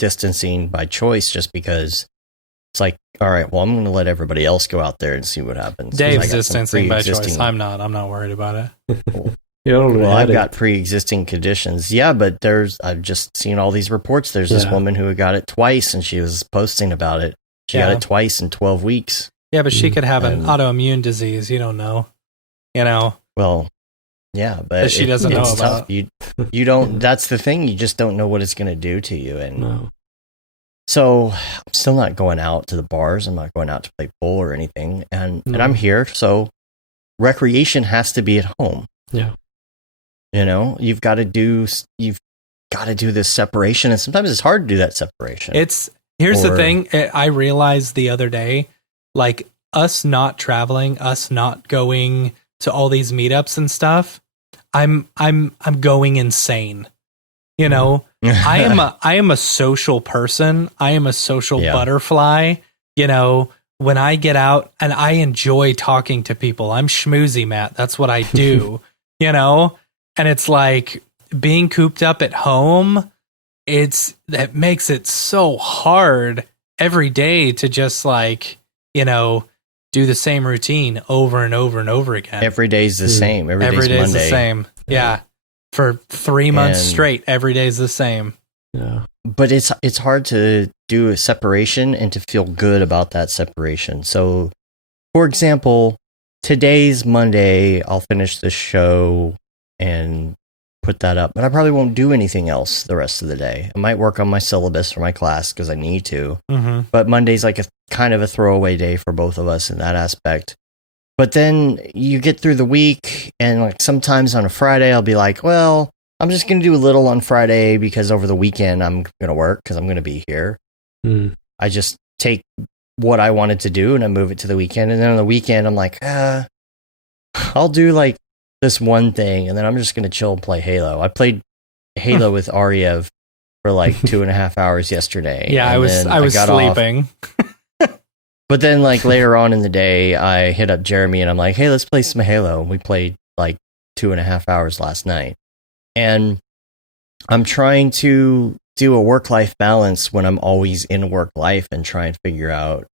distancing by choice just because it's like, all right, well, I'm going to let everybody else go out there and see what happens. Dave's distancing by choice. I'm not worried about it. Well, I've got pre-existing conditions. Yeah, but I've just seen all these reports. There's this woman who got it twice, and she was posting about it. She got it twice in 12 weeks. Yeah, but she could have an autoimmune disease. You don't know. You know. Well, yeah, but she doesn't know it's about. Tough. You don't. That's the thing. You just don't know what it's going to do to you, and no. So I'm still not going out to the bars. I'm not going out to play pool or anything, and I'm here. So recreation has to be at home. Yeah. You know, you've got to do this separation, and sometimes it's hard to do that separation. Here's the thing. I realized the other day, like us not traveling, us not going to all these meetups and stuff. I'm going insane. You know, I am a social person. I am a social butterfly. You know, when I get out and I enjoy talking to people, I'm schmoozy, Matt. That's what I do. You know. And it's like being cooped up at home, that makes it so hard every day to just like, you know, do the same routine over and over and over again. Every day's the same. Every day's the same. Yeah. For 3 months straight, every day's the same. Yeah. But it's hard to do a separation and to feel good about that separation. So, for example, today's Monday, I'll finish the show and put that up, but I probably won't do anything else the rest of the day. I might work on my syllabus for my class because I need to, but Monday's like a kind of a throwaway day for both of us in that aspect. But then you get through the week, and like sometimes on a Friday, I'll be like, well, I'm just going to do a little on Friday because over the weekend I'm going to work because I'm going to be here. I just take what I wanted to do and I move it to the weekend. And then on the weekend, I'm like, I'll do like this one thing, and then I'm just going to chill and play Halo. I played Halo with Ariev for like 2.5 hours yesterday. Yeah, I was sleeping. But then like later on in the day, I hit up Jeremy and I'm like, hey, let's play some Halo. We played like 2.5 hours last night. And I'm trying to do a work-life balance when I'm always in work life and try and figure out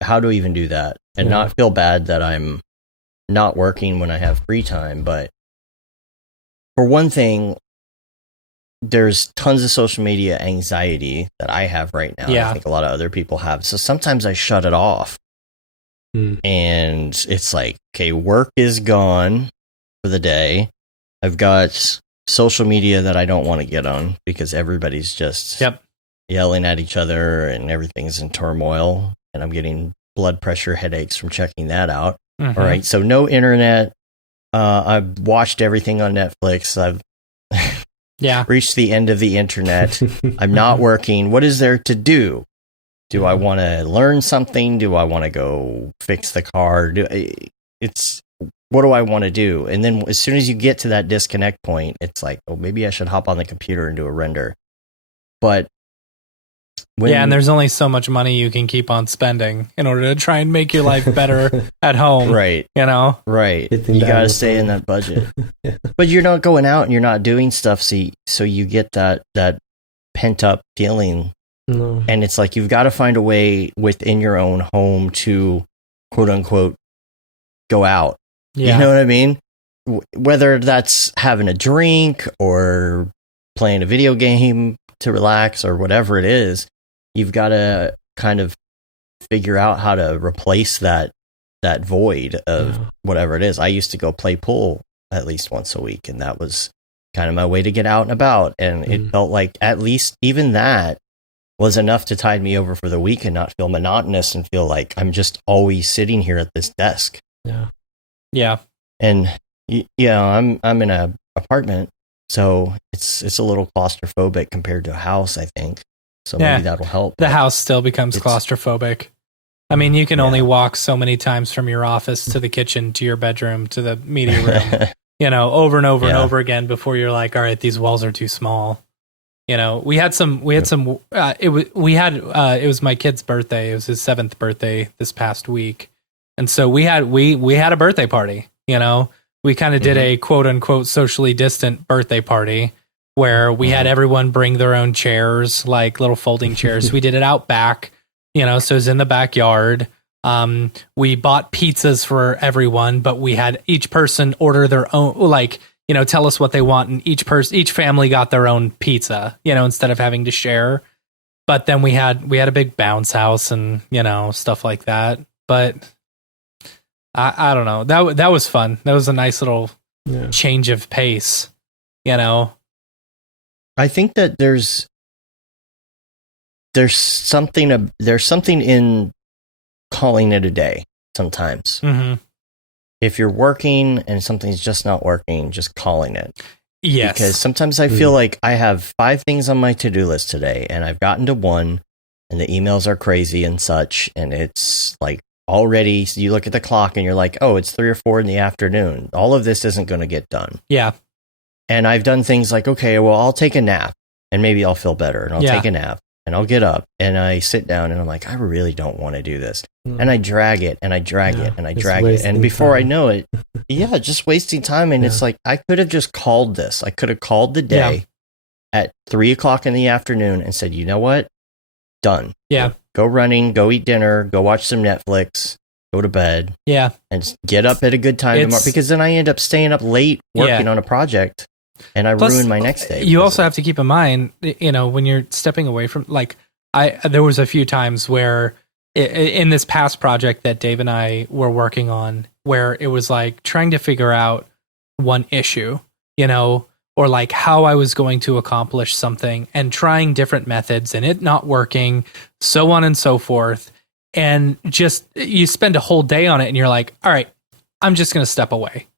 how to even do that and not feel bad that I'm not working when I have free time. But for one thing, there's tons of social media anxiety that I have right now. I think a lot of other people have. So sometimes I shut it off. And it's like, okay, work is gone for the day. I've got social media that I don't want to get on because everybody's just yelling at each other and everything's in turmoil. And I'm getting blood pressure headaches from checking that out. All right. So no internet. I've watched everything on Netflix. I've reached the end of the internet. I'm not working. What is there to do? Do I want to learn something? Do I want to go fix the car? What do I want to do? And then as soon as you get to that disconnect point, it's like, oh, maybe I should hop on the computer and do a render. But and there's only so much money you can keep on spending in order to try and make your life better at home. Right. You know? Right. You got to stay in that budget. But you're not going out and you're not doing stuff. So you get that pent up feeling. No. And it's like, you've got to find a way within your own home to quote unquote go out. You know what I mean? Whether that's having a drink or playing a video game to relax or whatever it is, you've got to kind of figure out how to replace that void of whatever it is. I used to go play pool at least once a week, and that was kind of my way to get out and about. And it felt like at least even that was enough to tide me over for the week and not feel monotonous and feel like I'm just always sitting here at this desk. Yeah. And I'm in a apartment, so it's a little claustrophobic compared to a house, I think. So maybe that'll help. The house still becomes claustrophobic. I mean, you can only walk so many times from your office to the kitchen, to your bedroom, to the media room, over and over and over again before you're like, all right, these walls are too small. It was my kid's birthday. It was his 7th birthday this past week. And so we had a birthday party, we kind of did a quote unquote socially distant birthday party where we had everyone bring their own chairs, like little folding chairs. We did it out back, so it was in the backyard. We bought pizzas for everyone, but we had each person order their own, tell us what they want. And each family got their own pizza, instead of having to share. But then we had a big bounce house and, stuff like that. But I don't know. That was fun. That was a nice little change of pace, I think that there's something in calling it a day sometimes. If you're working and something's just not working, just calling it. Yes. Because sometimes I feel like I have 5 things on my to-do list today and I've gotten to 1 and the emails are crazy and such, and it's like already, so you look at the clock and you're like, oh, it's 3 or 4 in the afternoon. All of this isn't going to get done. Yeah. And I've done things like, okay, well, I'll take a nap and maybe I'll feel better, and I'll take a nap and I'll get up and I sit down and I'm like, I really don't want to do this. And I drag it and I drag it and I drag it. And before I know it, just wasting time. And it's like, I could have just called this. I could have called the day at 3 o'clock in the afternoon and said, you know what? Done. Yeah. Go running, go eat dinner, go watch some Netflix, go to bed. Yeah. And get up at a good time tomorrow, because then I end up staying up late working on a project and I ruin my next day. You also have to keep in mind, when you're stepping away from, there was a few times where in this past project that Dave and I were working on, where it was like trying to figure out one issue, or like how I was going to accomplish something and trying different methods and it not working, so on and so forth. And just, you spend a whole day on it and you're like, all right, I'm just going to step away.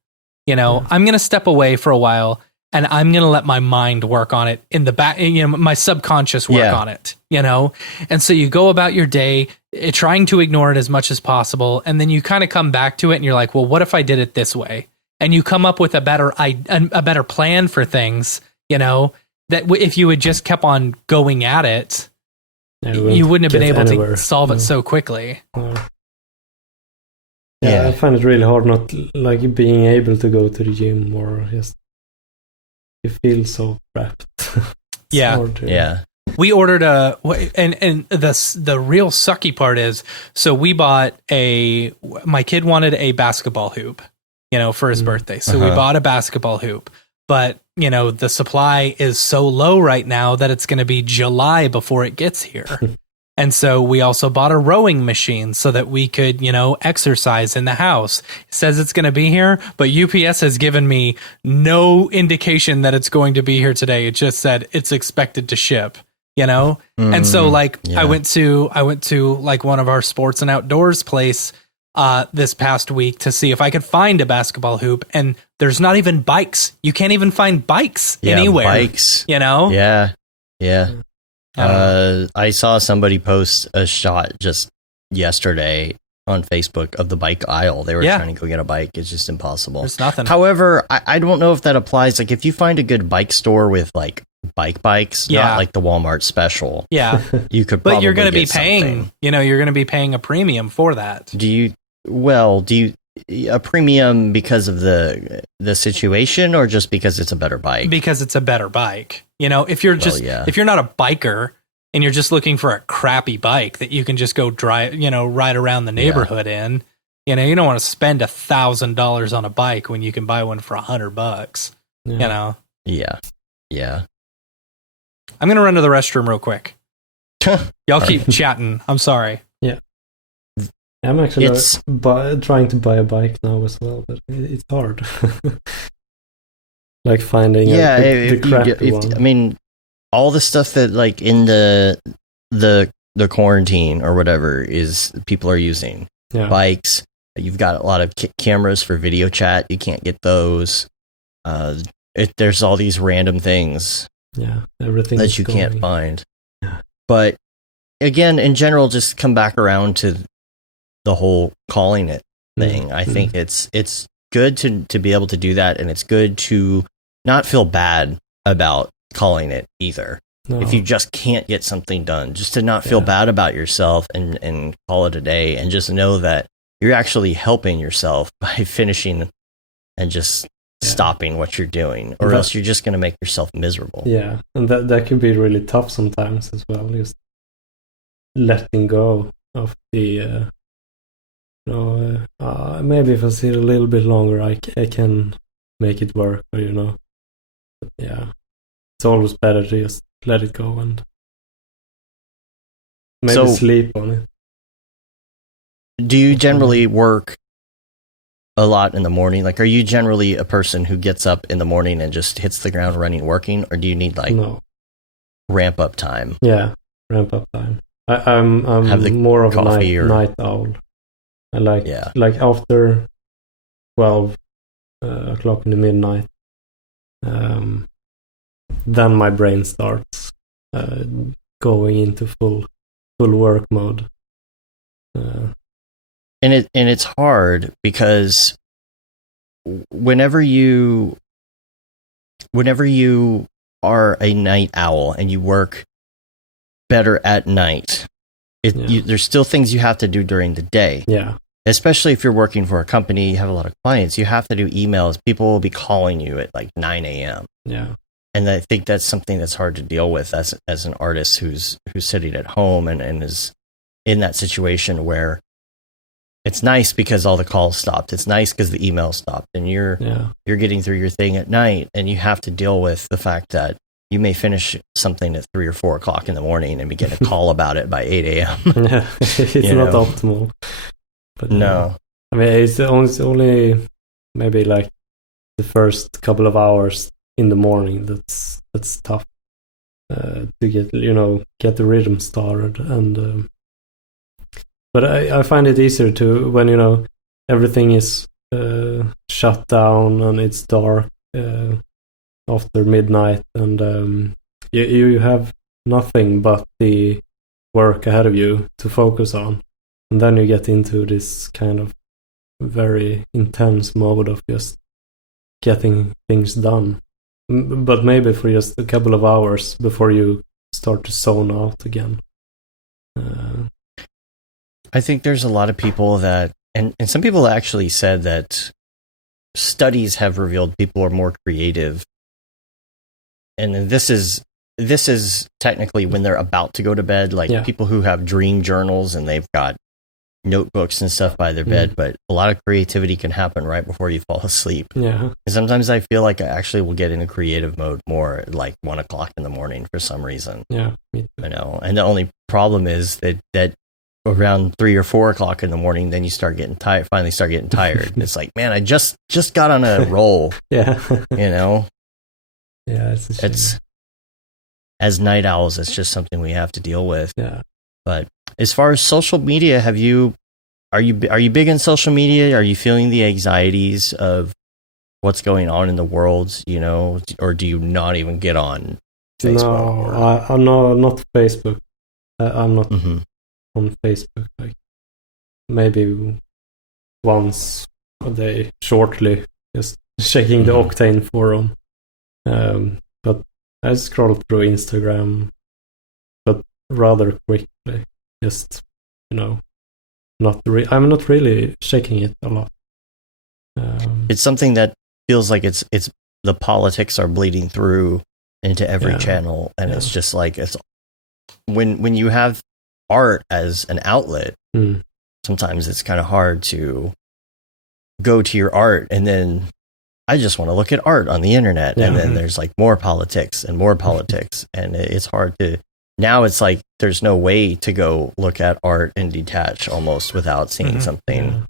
I'm going to step away for a while and I'm going to let my mind work on it in the back, my subconscious work on it, And so you go about your day trying to ignore it as much as possible. And then you kind of come back to it and you're like, well, what if I did it this way? And you come up with a better plan for things, that if you had just kept on going at it, you wouldn't have been able to solve it so quickly. Yeah, I find it really hard not like being able to go to the gym, or just you feel so trapped. Yeah. We ordered and the real sucky part is, so we bought my kid wanted a basketball hoop, for his birthday. So we bought a basketball hoop, but the supply is so low right now that it's going to be July before it gets here. And so we also bought a rowing machine so that we could, exercise in the house. It says it's going to be here, but UPS has given me no indication that it's going to be here today. It just said it's expected to ship, And so I went to like one of our sports and outdoors place this past week to see if I could find a basketball hoop, and there's not even bikes. You can't even find bikes anywhere. Bikes. Yeah. I saw somebody post a shot just yesterday on Facebook of the bike aisle. They were trying to go get a bike. It's just impossible. There's nothing. However, I don't know if that applies. Like, if you find a good bike store with like bikes, not like the Walmart special. Yeah, you could. But you're going to be paying. You're going to be paying a premium for that. Do you a premium because of the situation, or just because it's a better bike? Because it's a better bike. If you're if you're not a biker and you're just looking for a crappy bike that you can just go drive, ride around the neighborhood in, you don't want to spend $1,000 on a bike when you can buy one for $100. Yeah. I'm gonna run to the restroom real quick. Y'all keep chatting. I'm sorry. Yeah. I'm actually trying to buy a bike now as well, but it's hard. Like finding the crappy one. I mean, all the stuff that like in the quarantine or whatever is people are using. Bikes. You've got a lot of cameras for video chat. You can't get those. There's all these random things. Yeah, everything that you can't find. Yeah. But again, in general, just come back around to the whole calling it thing. I think it's good to be able to do that, and it's good to not feel bad about calling it either. No. If you just can't get something done, just to not feel bad about yourself and call it a day, and just know that you're actually helping yourself by finishing and just stopping what you're doing, or else you're just going to make yourself miserable. Yeah, and that can be really tough sometimes as well, just letting go of the maybe if I sit a little bit longer I can make it work, or but it's always better to just let it go and maybe sleep on it. Do you generally work a lot in the morning? Like, are you generally a person who gets up in the morning and just hits the ground running working, or do you need ramp up time? Yeah, ramp up time. I'm more of a night owl. I like after 12 o'clock in the midnight, then my brain starts going into full work mode. And it's hard because whenever you are a night owl and you work better at night, there's still things you have to do during the day. Yeah. Especially if you're working for a company, you have a lot of clients, you have to do emails. People will be calling you at like 9 a.m. Yeah. And I think that's something that's hard to deal with as an artist who's sitting at home and is in that situation where it's nice because all the calls stopped. It's nice because the emails stopped, and you're getting through your thing at night, and you have to deal with the fact that you may finish something at 3 or 4 o'clock in the morning and be getting a call about it by 8 a.m. Yeah, it's not optimal. But no. I mean, it's only maybe like the first couple of hours in the morning that's tough to get the rhythm started, and but I find it easier to when everything is shut down and it's dark after midnight, and you have nothing but the work ahead of you to focus on, and then you get into this kind of very intense mode of just getting things done, but maybe for just a couple of hours before you start to zone out again. I think there's a lot of people that, and some people actually said that studies have revealed people are more creative. And this is technically when they're about to go to bed, like people who have dream journals and they've got notebooks and stuff by their bed, but a lot of creativity can happen right before you fall asleep. Yeah. And sometimes I feel like I actually will get into creative mode more at like 1 o'clock in the morning for some reason. Yeah, me too. You know, and the only problem is that around 3 or 4 o'clock in the morning, then you start getting tired. Finally, start getting tired. It's like, man, I just got on a roll. Yeah. You know. Yeah, it's as night owls, it's just something we have to deal with. Yeah. But as far as social media, are you big in social media? Are you feeling the anxieties of what's going on in the world? You know, or do you not even get on Facebook? No, I'm not Facebook. I'm not on Facebook. Like maybe once a day, shortly, just checking the Octane forum. But I scroll through Instagram, but rather quickly. Just, you know, I'm not really checking it a lot. It's something that feels like it's the politics are bleeding through into every channel, and it's just like it's when you have art as an outlet. Sometimes it's kind of hard to go to your art and then I just want to look at art on the internet, and then there's like more politics, and it's hard to. Now it's like there's no way to go look at art and detach almost without seeing something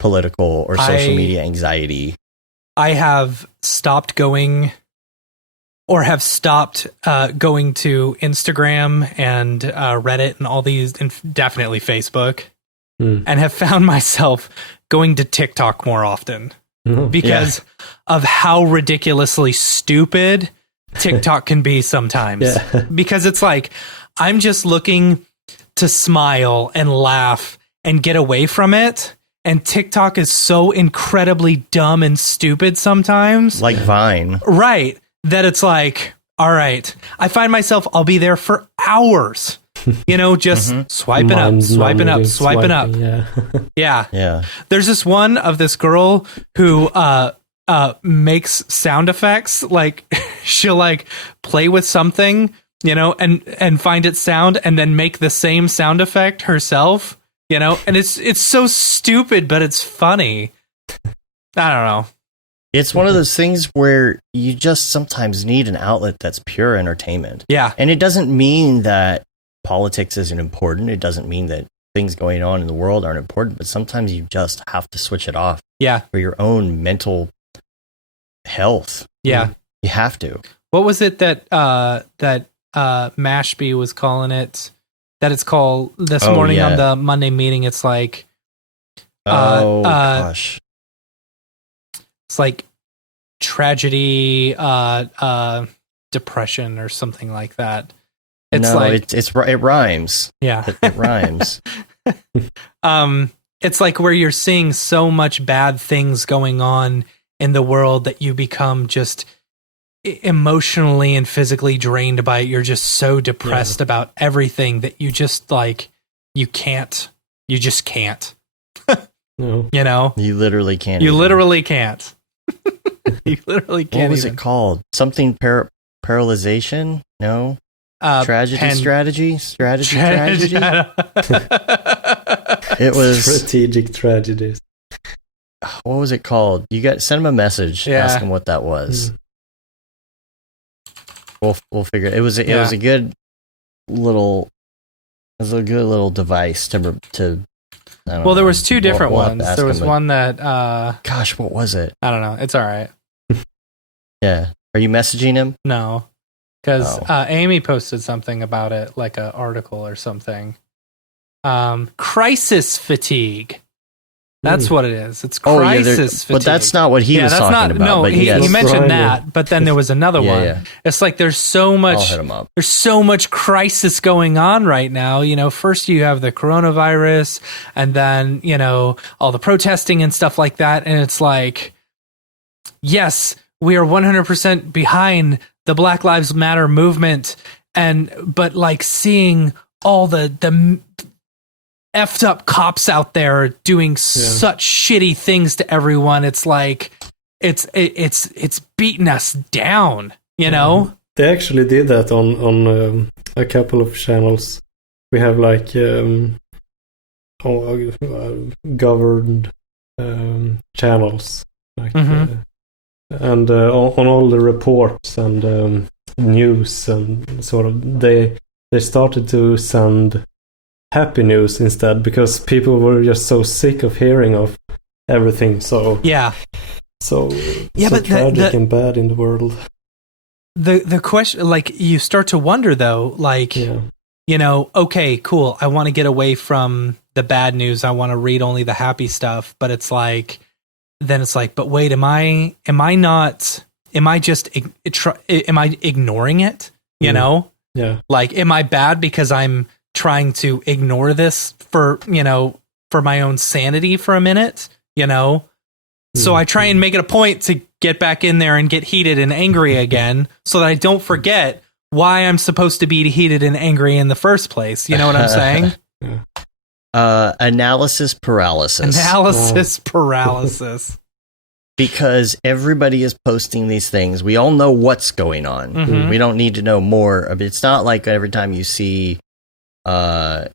political or social media anxiety. I have stopped going, or have stopped going to Instagram and Reddit and all these, and definitely Facebook, and have found myself going to TikTok more often. Because of how ridiculously stupid TikTok can be sometimes. Because it's like, I'm just looking to smile and laugh and get away from it. And TikTok is so incredibly dumb and stupid sometimes. Like Vine. Right. That it's like, all right, I find myself, I'll be there for hours. You know, just swiping up. Yeah. There's this one of this girl who makes sound effects. Like she'll like play with something, you know, and find its sound and then make the same sound effect herself, you know, and it's so stupid, but it's funny. I don't know. It's one of those things where you just sometimes need an outlet that's pure entertainment. Yeah. And it doesn't mean that politics isn't important. It doesn't mean that things going on in the world aren't important, but sometimes you just have to switch it off. Yeah. For your own mental health. Yeah. You have to. What was it that Mashby was calling it? That it's called this morning on the Monday meeting. It's like, gosh. It's like tragedy, depression or something like that. It's it rhymes. Yeah. It rhymes. It's like where you're seeing so much bad things going on in the world that you become just emotionally and physically drained by it. You're just so depressed about everything that you just like, you just can't. No. You know? You literally can't. You literally can't. You literally can't. What was it called? Something paralyzation? No? Strategy. It was strategic tragedies. What was it called? Send them a message. Ask them what that was. We'll figure it. It was a good little device to. I don't know. There was two different ones. There was one that. Gosh, what was it? I don't know. It's all right. Yeah. Are you messaging him? No. Because Amy posted something about it, like an article or something. Crisis fatigue. That's what it is. It's crisis fatigue. But that's not what he was talking about. No, he mentioned that, but then there was another one. Yeah. It's like there's so much. I'll hit him up. There's so much crisis going on right now. You know, first you have the coronavirus, and then all the protesting and stuff like that, and it's like, yes, we are 100% behind the Black Lives Matter movement, but like seeing all the effed up cops out there doing such shitty things to everyone. It's like it's beating us down, you know? They actually did that on a couple of channels. We have like governed channels, like, and on all the reports and news and sort of they started to send happy news instead, because people were just so sick of hearing of everything so tragic and bad in the world. The question, like, you start to wonder though, like, you know, okay, cool, I want to get away from the bad news, I want to read only the happy stuff, but it's like, then it's like, but wait, am I ignoring it, you know? Like, am I bad because I'm trying to ignore this for my own sanity for a minute, you know? So I try and make it a point to get back in there and get heated and angry again, so that I don't forget why I'm supposed to be heated and angry in the first place. You know what I'm saying? Analysis paralysis. Paralysis. Because everybody is posting these things. We all know what's going on. We don't need to know more. It's not like every time you see one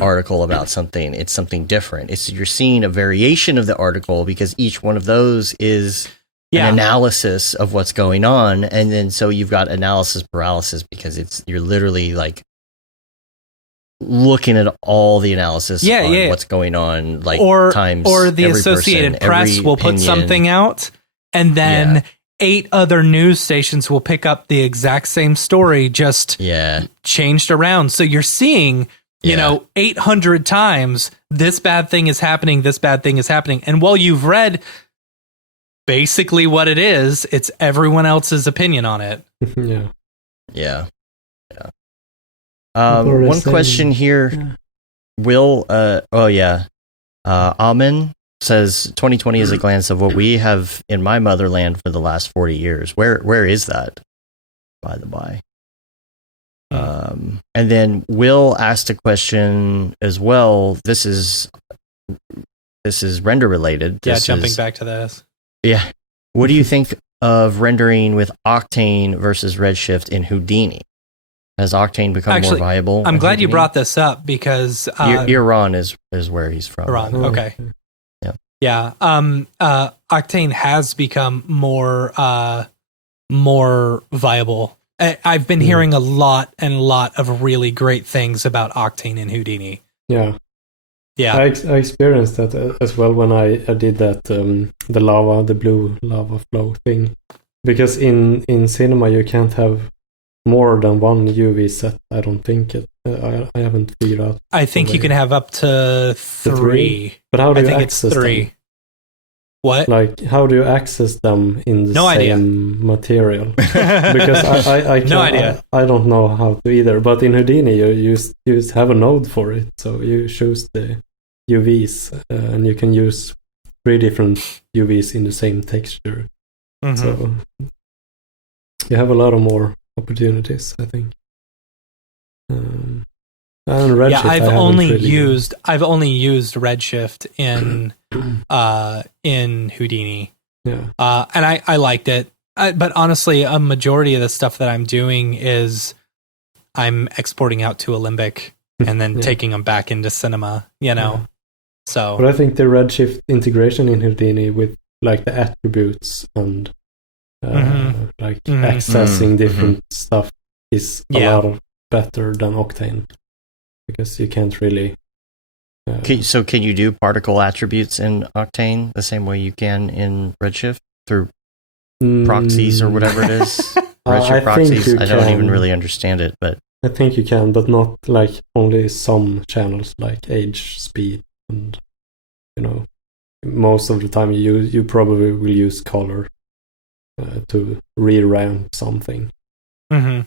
article about something, it's something different. You're seeing a variation of the article, because each one of those is an analysis of what's going on, and then so you've got analysis paralysis, because you're literally like looking at all the analysis on what's going on, like times or the Associated Press will put something out, and then 8 other news stations will pick up the exact same story, just changed around. So you're seeing, 800 times this bad thing is happening, this bad thing is happening. And while you've read basically what it is, it's everyone else's opinion on it. One question here. Amen says 2020 is a glance of what we have in my motherland for the last 40 years. Where is that, by the by? And then Will asked a question as well. This is render related. Jumping back to this. Yeah. What do you think of rendering with Octane versus Redshift in Houdini? Has Octane become more viable? I'm glad you brought this up, because Iran is where he's from. Iran, okay. Yeah. Octane has become more viable. I've been hearing a lot of really great things about Octane and Houdini. Yeah. I experienced that as well when I did that the blue lava flow thing, because in cinema you can't have more than one UV set. I don't think I haven't figured out. I think you can have up to 3. But how do you access them? What? Like, how do you access them in the same material? Because I no idea. I don't know how to either. But in Houdini, you have a node for it, so you choose the UVs, and you can use 3 different UVs in the same texture. So you have a lot of more opportunities, I think. And Redshift, I've only used Redshift in Houdini. And I liked it. But honestly, a majority of the stuff that I'm doing is I'm exporting out to Alembic and then taking them back into cinema, So, but I think the Redshift integration in Houdini with like the attributes and accessing different stuff is a lot better than Octane, because you can't really. So can you do particle attributes in Octane the same way you can in Redshift through proxies or whatever it is? Redshift proxies. I don't even really understand it, but I think you can, but not like only some channels, like age, speed, and most of the time you probably will use color to re-ramp something. All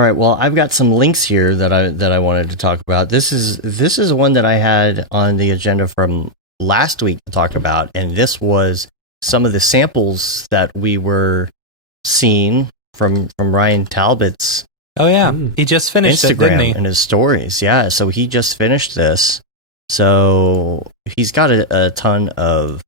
right, well, I've got some links here that I wanted to talk about. This is one that I had on the agenda from last week to talk about, and this was some of the samples that we were seeing from Ryan Talbot's. Oh yeah, he just finished Instagram it, didn't he? and his stories. Yeah, so he just finished this. So he's got a ton of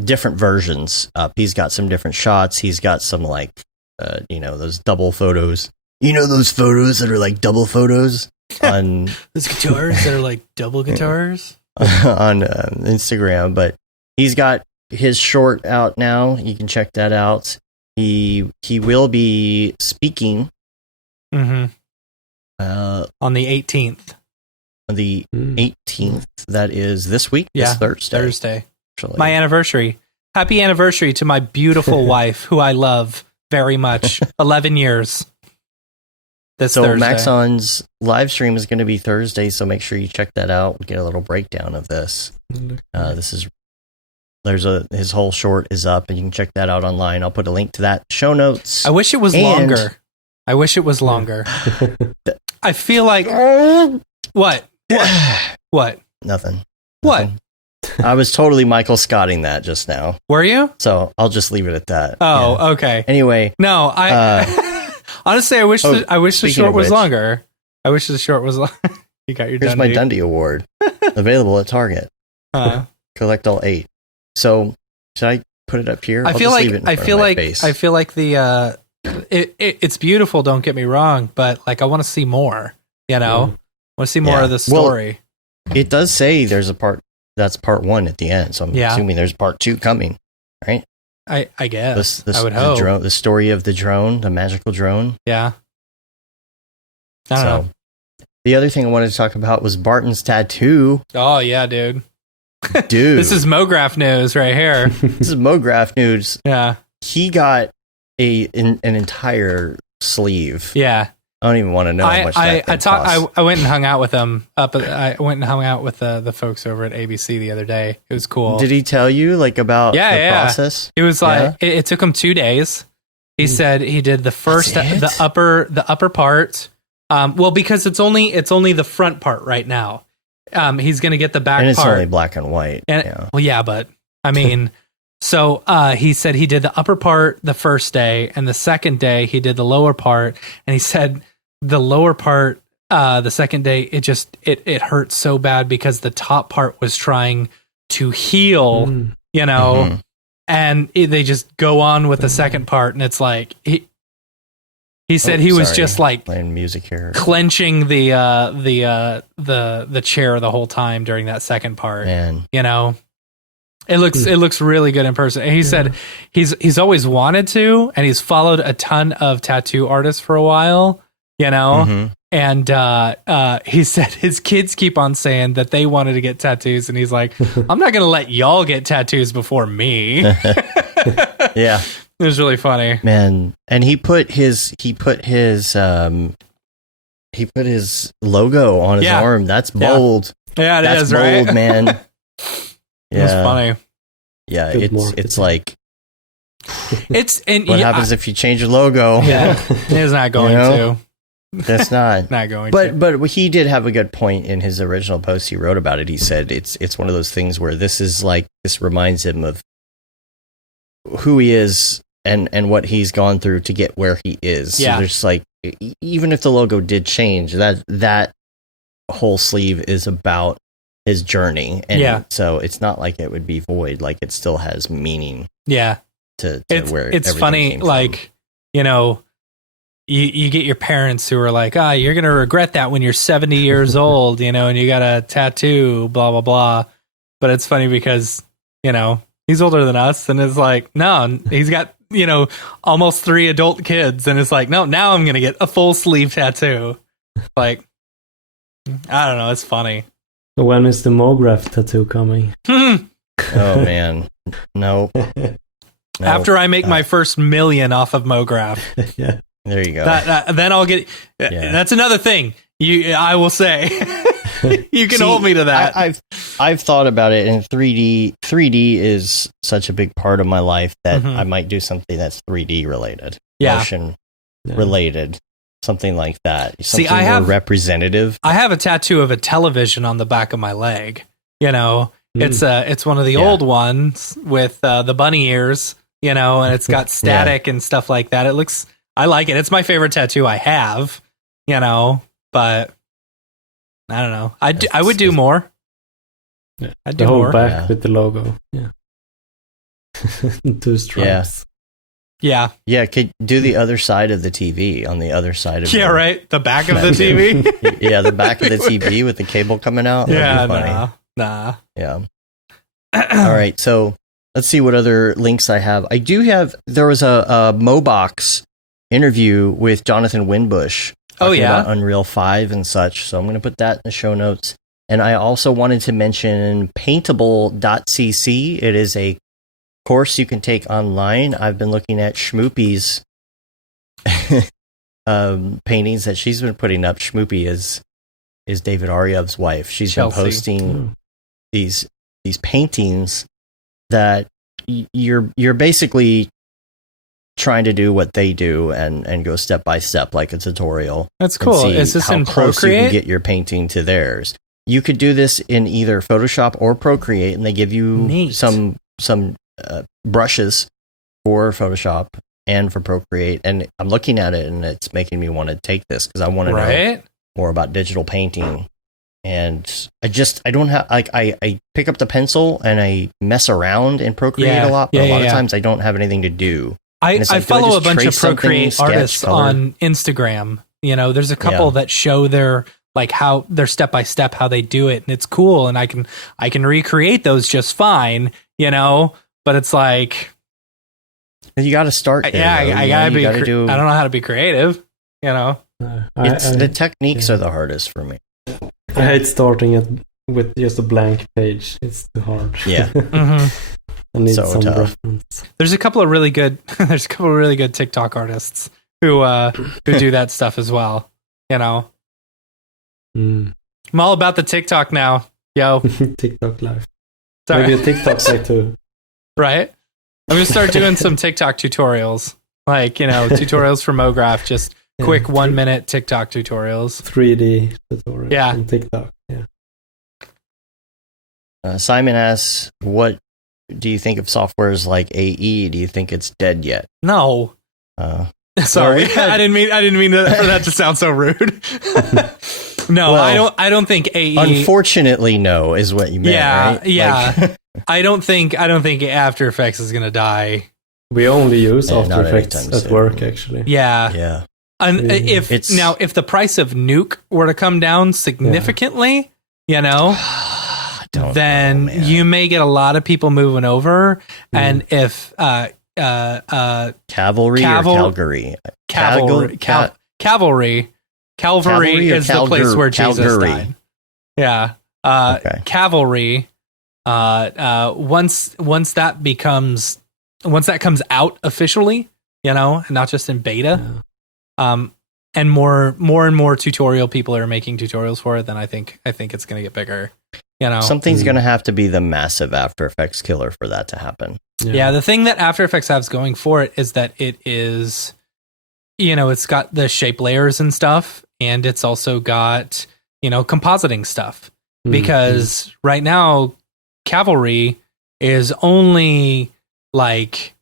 different versions up. He's got some different shots. He's got some like, those double photos. You know those photos that are like double photos on those guitars that are like double guitars on Instagram. But he's got his short out now. You can check that out. He will be speaking on the 18th. On the 18th, that is this week. Yeah, this Thursday. Actually. My anniversary. Happy anniversary to my beautiful wife, who I love very much. 11 years. So Thursday. Maxon's live stream is going to be Thursday, so make sure you check that out. Get a little breakdown of this. His whole short is up, and you can check that out online. I'll put a link to that show notes. I wish it was longer. I feel like what? What? Nothing. What? I was totally Michael Scotting that just now. Were you? So I'll just leave it at that. Oh, yeah. Okay. Anyway, no, I honestly, I wish the short was longer. I wish the short was longer. You got your. Here's Dundee. my Dundee Award, available at Target. Collect all 8. So should I put it up here? I feel like the it's beautiful. Don't get me wrong, but like I want to see more. You know, I want to see more of the story. Well, it does say there's a part. That's part 1 at the end, so I'm assuming there's part 2 coming, right? I guess. I would hope. The story of the drone, the magical drone. Yeah. I don't know. The other thing I wanted to talk about was Barton's tattoo. Oh, yeah, dude. Dude. This is Mograph news right here. This is Mograph news. Yeah. He got an entire sleeve. Yeah. I don't even want to know how much that thing costs. I went and hung out with them I went and hung out with the folks over at ABC the other day. It was cool. Did he tell you about the process? It was like it took him 2 days. He said he did the first the upper part. Well, because it's only the front part right now. He's going to get the back part. And it's only black and white. Well, yeah, but I mean, so he said he did the upper part the first day, and the second day he did the lower part. And he said the lower part, the second day, it hurt so bad because the top part was trying to heal, and they just go on with the second part, and it's like he said he was just like playing music here, clenching the chair the whole time during that second part. Man. It looks really good in person. And he said he's always wanted to, and he's followed a ton of tattoo artists for a while, and he said his kids keep on saying that they wanted to get tattoos, and he's like, I'm not gonna let y'all get tattoos before me. Yeah. It was really funny, man. And he put his logo on his arm. That's bold. Yeah, That's bold, right? Man. Yeah, it's funny. Yeah, it's like it's and what happens if you change your logo? Yeah, it's not going to. That's not going. But he did have a good point in his original post he wrote about it. He said it's one of those things where this reminds him of who he is and what he's gone through to get where he is. Yeah. So there's like, even if the logo did change, that whole sleeve is about his journey. And so it's not like it would be void. Like it still has meaning. Yeah. To where it's funny. Like, you get your parents who are like, you're going to regret that when you're 70 years old, and you got a tattoo, blah, blah, blah. But it's funny because, he's older than us, and it's like, no, he's got, almost 3 adult kids, and it's like, no, now I'm going to get a full sleeve tattoo. Like, I don't know. It's funny. When is the Mograph tattoo coming? Oh, man. No. After I make my first $1 million off of Mograph. Yeah. There you go. Then I'll get. Yeah. That's another thing. I will say. You can hold me to that. I've thought about it, and 3D is such a big part of my life that I might do something that's 3D related, motion related, something like that. Something more representative. I have a tattoo of a television on the back of my leg. It's one of the old ones with the bunny ears, and it's got static and stuff like that. I like it. It's my favorite tattoo I have, but I don't know. I would do more. Yeah. I'd do the whole more. back with the logo. Yeah. 2 stripes. Yeah, could do the other side of the TV on the other side of right. The back of the TV. Yeah, the back of the TV with the cable coming out. Yeah, nah. Yeah. All right, so let's see what other links I have. There was a Mobox interview with Jonathan Winbush. About Unreal 5 and such. So I'm going to put that in the show notes. And I also wanted to mention paintable.cc. It is a course you can take online. I've been looking at Schmoopy's paintings that she's been putting up. Schmoopy is David Aryev's wife. She's been posting these paintings that you're basically trying to do what they do and go step by step like a tutorial. That's cool. Is this in Procreate? You can get your painting to theirs. You could do this in either Photoshop or Procreate, and they give you some brushes for Photoshop and for Procreate. And I'm looking at it, and it's making me want to take this because I want to know more about digital painting. And I don't have, like, I pick up the pencil and I mess around in Procreate a lot, but a lot of times I don't have anything to do. I follow a bunch of Procreate artists on Instagram. There's a couple that show their how their step by step how they do it, and it's cool. And I can recreate those just fine, But it's like you got to start. I gotta be. I don't know how to be creative. The techniques are the hardest for me. I hate starting with just a blank page. It's too hard. Yeah. I need some tough. reference. There's a couple of really good TikTok artists who do that stuff as well. I'm all about the TikTok now, yo. TikTok live. Sorry. Maybe a TikTok site too. Right. I'm gonna start doing some TikTok tutorials, tutorials for Mograph, just quick 1-minute TikTok tutorials. 3D tutorials on TikTok. Yeah. Simon asks, what do you think of softwares like AE? Do you think it's dead yet? No. Sorry, I didn't mean for that to sound so rude. No, I don't think AE. Unfortunately, no is what you meant. Yeah, right? yeah. I don't think After Effects is gonna die. We only use After Effects at work, actually. Yeah, yeah. And if the price of Nuke were to come down significantly, then you may get a lot of people moving over. And if Cavalry or Calgary? Calvary is the place where Jesus died. Yeah. Cavalry. Once that comes out officially, and not just in beta, and more and more tutorial people are making tutorials for it, then I think it's going to get bigger. Something's going to have to be the massive After Effects killer for that to happen. Yeah, the thing that After Effects has going for it is that it is, it's got the shape layers and stuff, and it's also got, compositing stuff. Because right now, Cavalry is only like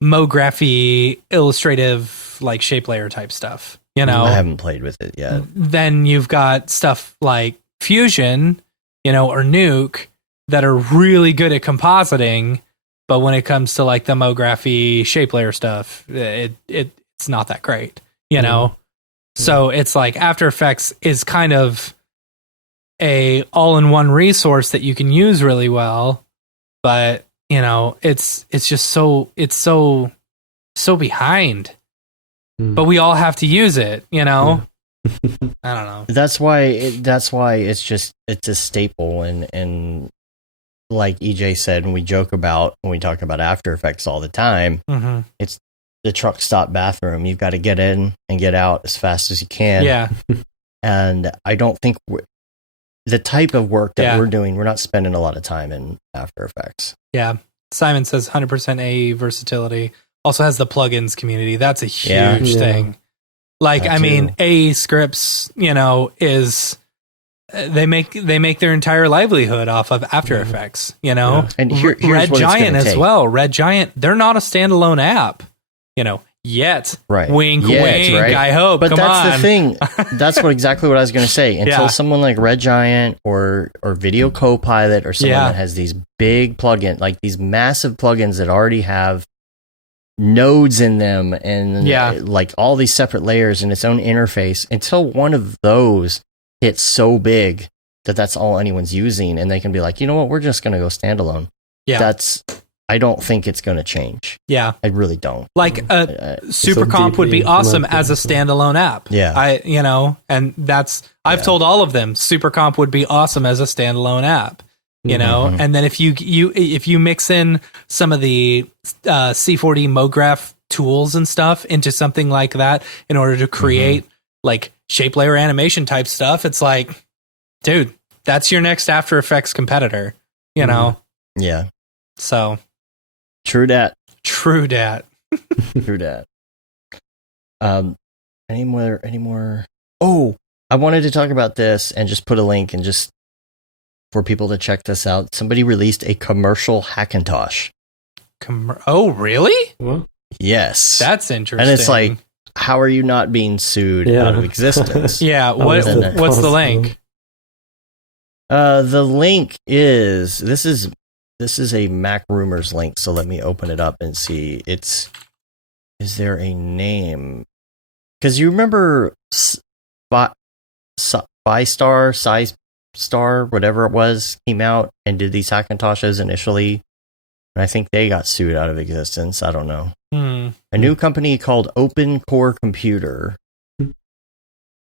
Mography illustrative, like shape layer type stuff. I haven't played with it yet. Then you've got stuff like Fusion, or Nuke that are really good at compositing. But when it comes to like the Mography shape layer stuff, it's not that great, So it's like After Effects is kind of a all-in-one resource that you can use really well, but it's just so behind. But we all have to use it, I don't know. That's why it's a staple, and like EJ said, when we talk about After Effects all the time, it's the truck stop bathroom. You've got to get in and get out as fast as you can. Yeah. And I don't think the type of work that we're doing, we're not spending a lot of time in After Effects. Yeah. Simon says 100% AE versatility. Also has the plugins community. That's a huge thing. Like, I mean, AE scripts, is they make their entire livelihood off of After Effects, you know. Yeah. And here's Red what Giant it's as take. well. Red Giant, they're not a standalone app, you know, yet. Right. Wink, Yet, wink. right? I hope. But Come that's on. the thing. That's exactly what I was going to say. Until Yeah. someone like Red Giant or Video Copilot or someone Yeah. that has these big plugins, like these massive plugins that already have nodes in them and like all these separate layers and its own interface, until one of those hits so big that that's all anyone's using, and they can be like, you know what, we're just going to go standalone. Yeah. I don't think it's going to change. Yeah. I really don't. Like SuperComp would be awesome as a standalone app. Yeah. And I've told all of them SuperComp would be awesome as a standalone app. You know, and then if you mix in some of the C4D Mograph tools and stuff into something like that in order to create like shape layer animation type stuff, it's like, dude, that's your next After Effects competitor, you know? Yeah. So True dat. True dat. True dat. Any more? Oh, I wanted to talk about this and just put a link and just for people to check this out. Somebody released a commercial Hackintosh. Oh, really? What? Yes. That's interesting. And it's like, how are you not being sued out of existence? Yeah. What's the link? The link is this is a Mac Rumors link, so let me open it up and see. Is there a name? Because you remember Star, whatever it was, came out and did these Hackintoshes initially, and I think they got sued out of existence. I don't know. A new company called Open Core Computer.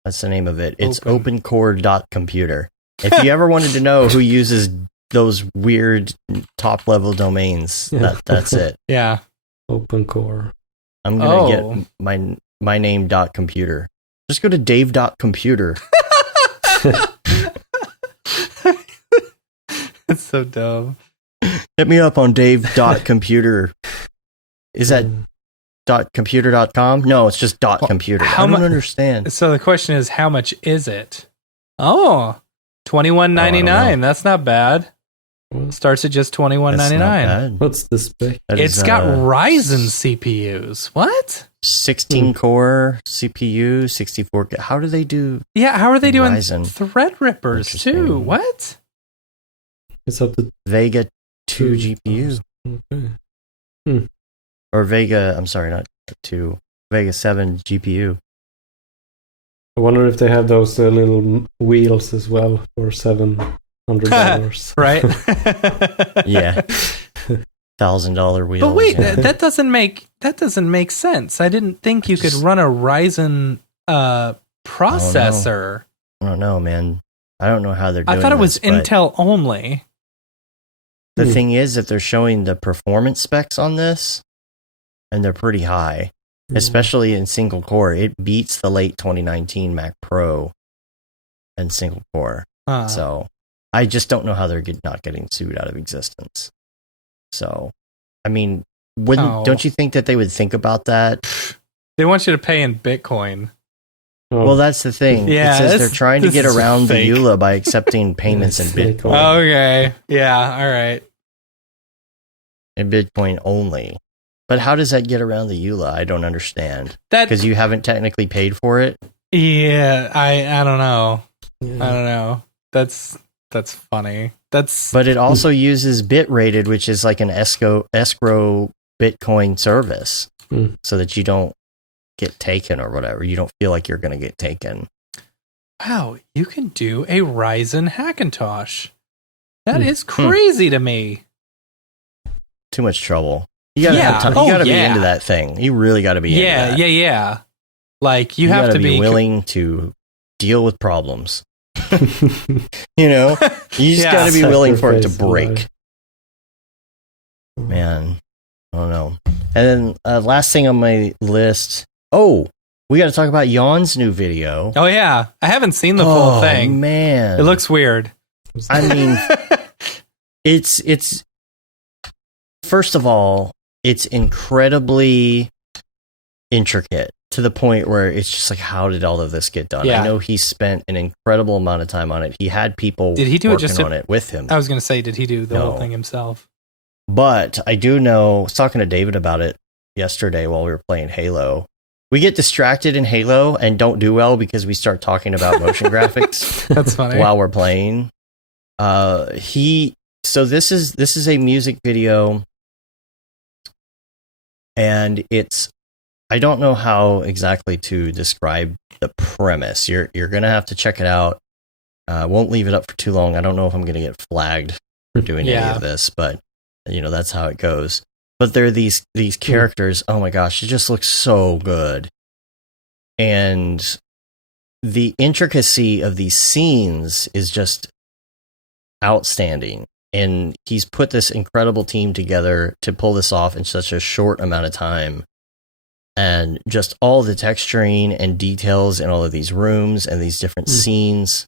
That's the name of it. It's opencore.computer. If you ever wanted to know who uses those weird top level domains, that's it. Yeah. Open Core. I'm gonna get my name .computer. Just go to dave.computer. It's so dumb. Hit me up on dave.computer. Is that .computer.com? No, it's just .computer. I don't understand. So the question is, how much is it? Oh, $21.99. That's not bad. Starts at just $21.99. What's the spec? It's got Ryzen CPUs. What? 16 core CPU, 64. How do they do? Yeah, how are they doing Ryzen? Threadrippers too? What? It's up to Vega 2 GPU. Okay. Or Vega, I'm sorry, not 2. Vega 7 GPU. I wonder if they have those little wheels as well for $700. Right? Yeah. $1,000 wheels. But wait, that doesn't make sense. I didn't think you could run a Ryzen processor. I don't know, man. I don't know how they're doing I thought it was this, but Intel only. The thing is, if they're showing the performance specs on this, and they're pretty high, especially in single core, it beats the late 2019 Mac Pro and single core. So I just don't know how they're not getting sued out of existence. So, I mean, don't you think that they would think about that? They want you to pay in Bitcoin. Well, that's the thing. Yeah, it says they're trying to get around the EULA by accepting payments in Bitcoin. Okay. Yeah, all right. In Bitcoin only. But how does that get around the EULA? I don't understand. Because you haven't technically paid for it? Yeah, I don't know. Yeah. I don't know. That's funny. But it also uses Bitrated, which is like an escrow Bitcoin service, so that you don't get taken or whatever. You don't feel like you're going to get taken. Wow, you can do a Ryzen Hackintosh. That is crazy to me. Too much trouble. You gotta be into that thing. You really gotta be into that. Yeah. Like you have to be willing to deal with problems. You know? You just gotta be willing for it to break. Man. I don't know. And then last thing on my list. Oh, we gotta talk about Yawn's new video. Oh yeah. I haven't seen the full thing. Man. It looks weird. I mean it's first of all, it's incredibly intricate. to the point where it's just like, how did all of this get done? Yeah. I know he spent an incredible amount of time on it. He had people Did he do working it just on it with him. I was going to say, did he do the No. whole thing himself? But I do know, I was talking to David about it yesterday while we were playing Halo. We get distracted in Halo and don't do well because we start talking about motion graphics. That's funny. While we're playing. So this is a music video, and I don't know how exactly to describe the premise. You're gonna have to check it out. Won't leave it up for too long. I don't know if I'm gonna get flagged for doing any of this, but that's how it goes. But there are these characters. Oh my gosh, it just looks so good, and the intricacy of these scenes is just outstanding. And he's put this incredible team together to pull this off in such a short amount of time. And just all the texturing and details in all of these rooms and these different scenes.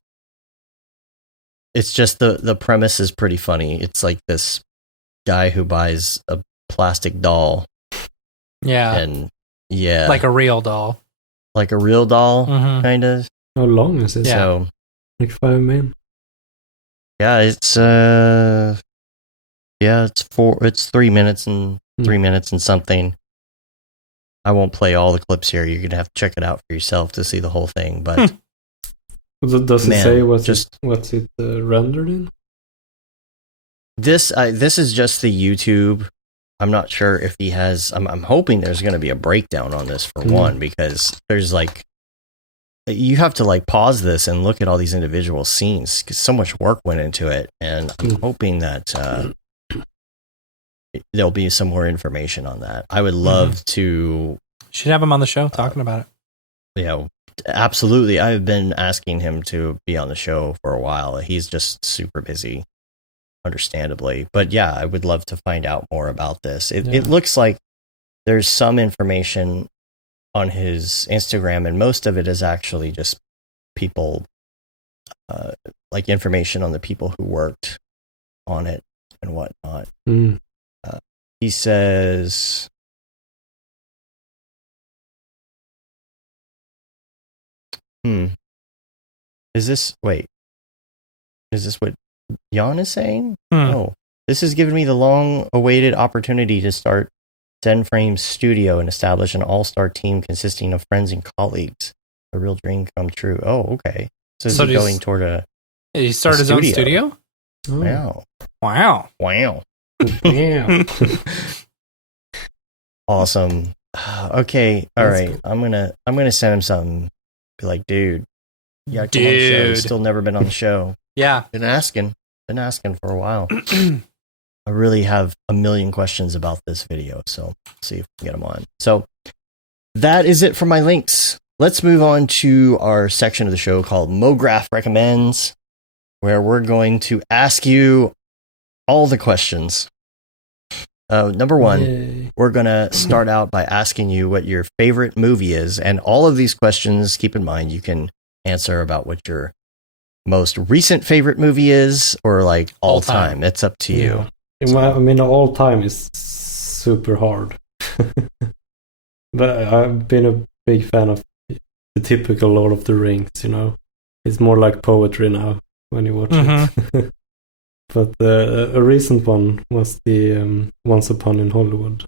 It's just the premise is pretty funny. It's like this guy who buys a plastic doll. Yeah. And yeah. Like a real doll. Like a real doll, kind of. How long is it? Yeah. So, like 5 minutes. Yeah, it's 3 minutes and 3 minutes and something. I won't play all the clips here. You're gonna have to check it out for yourself to see the whole thing. But does it say what's it rendered in? This is just the YouTube. I'm not sure if he has. I'm hoping there's going to be a breakdown on this for one, because there's you have to pause this and look at all these individual scenes because so much work went into it, and I'm hoping that there'll be some more information on that. I would love to. Should have him on the show talking about it. Absolutely. I've been asking him to be on the show for a while. He's just super busy, understandably. But yeah, I would love to find out more about this. It looks like there's some information on his Instagram, and most of it is actually just people, information on the people who worked on it and whatnot. He says, is this what Jan is saying? No, this has given me the long-awaited opportunity to start Zen Frames Studio and establish an all-star team consisting of friends and colleagues. A real dream come true. Oh, okay. So he's going toward he started his own studio? Oh. Wow. Yeah. Awesome. Okay. All right. Cool. I'm gonna send him something. Be like, dude, come on the show. He's still never been on the show. Yeah. Been asking for a while. I really have a million questions about this video, so see if we can get them on. So that is it for my links. Let's move on to our section of the show called Mograph Recommends, where we're going to ask you all the questions. Number one, we're going to start out by asking you what your favorite movie is. And all of these questions, keep in mind, you can answer about what your most recent favorite movie is, or all time. It's up to you. I mean, all time is super hard. But I've been a big fan of the typical Lord of the Rings, It's more like poetry now when you watch it. But a recent one was the Once Upon in Hollywood.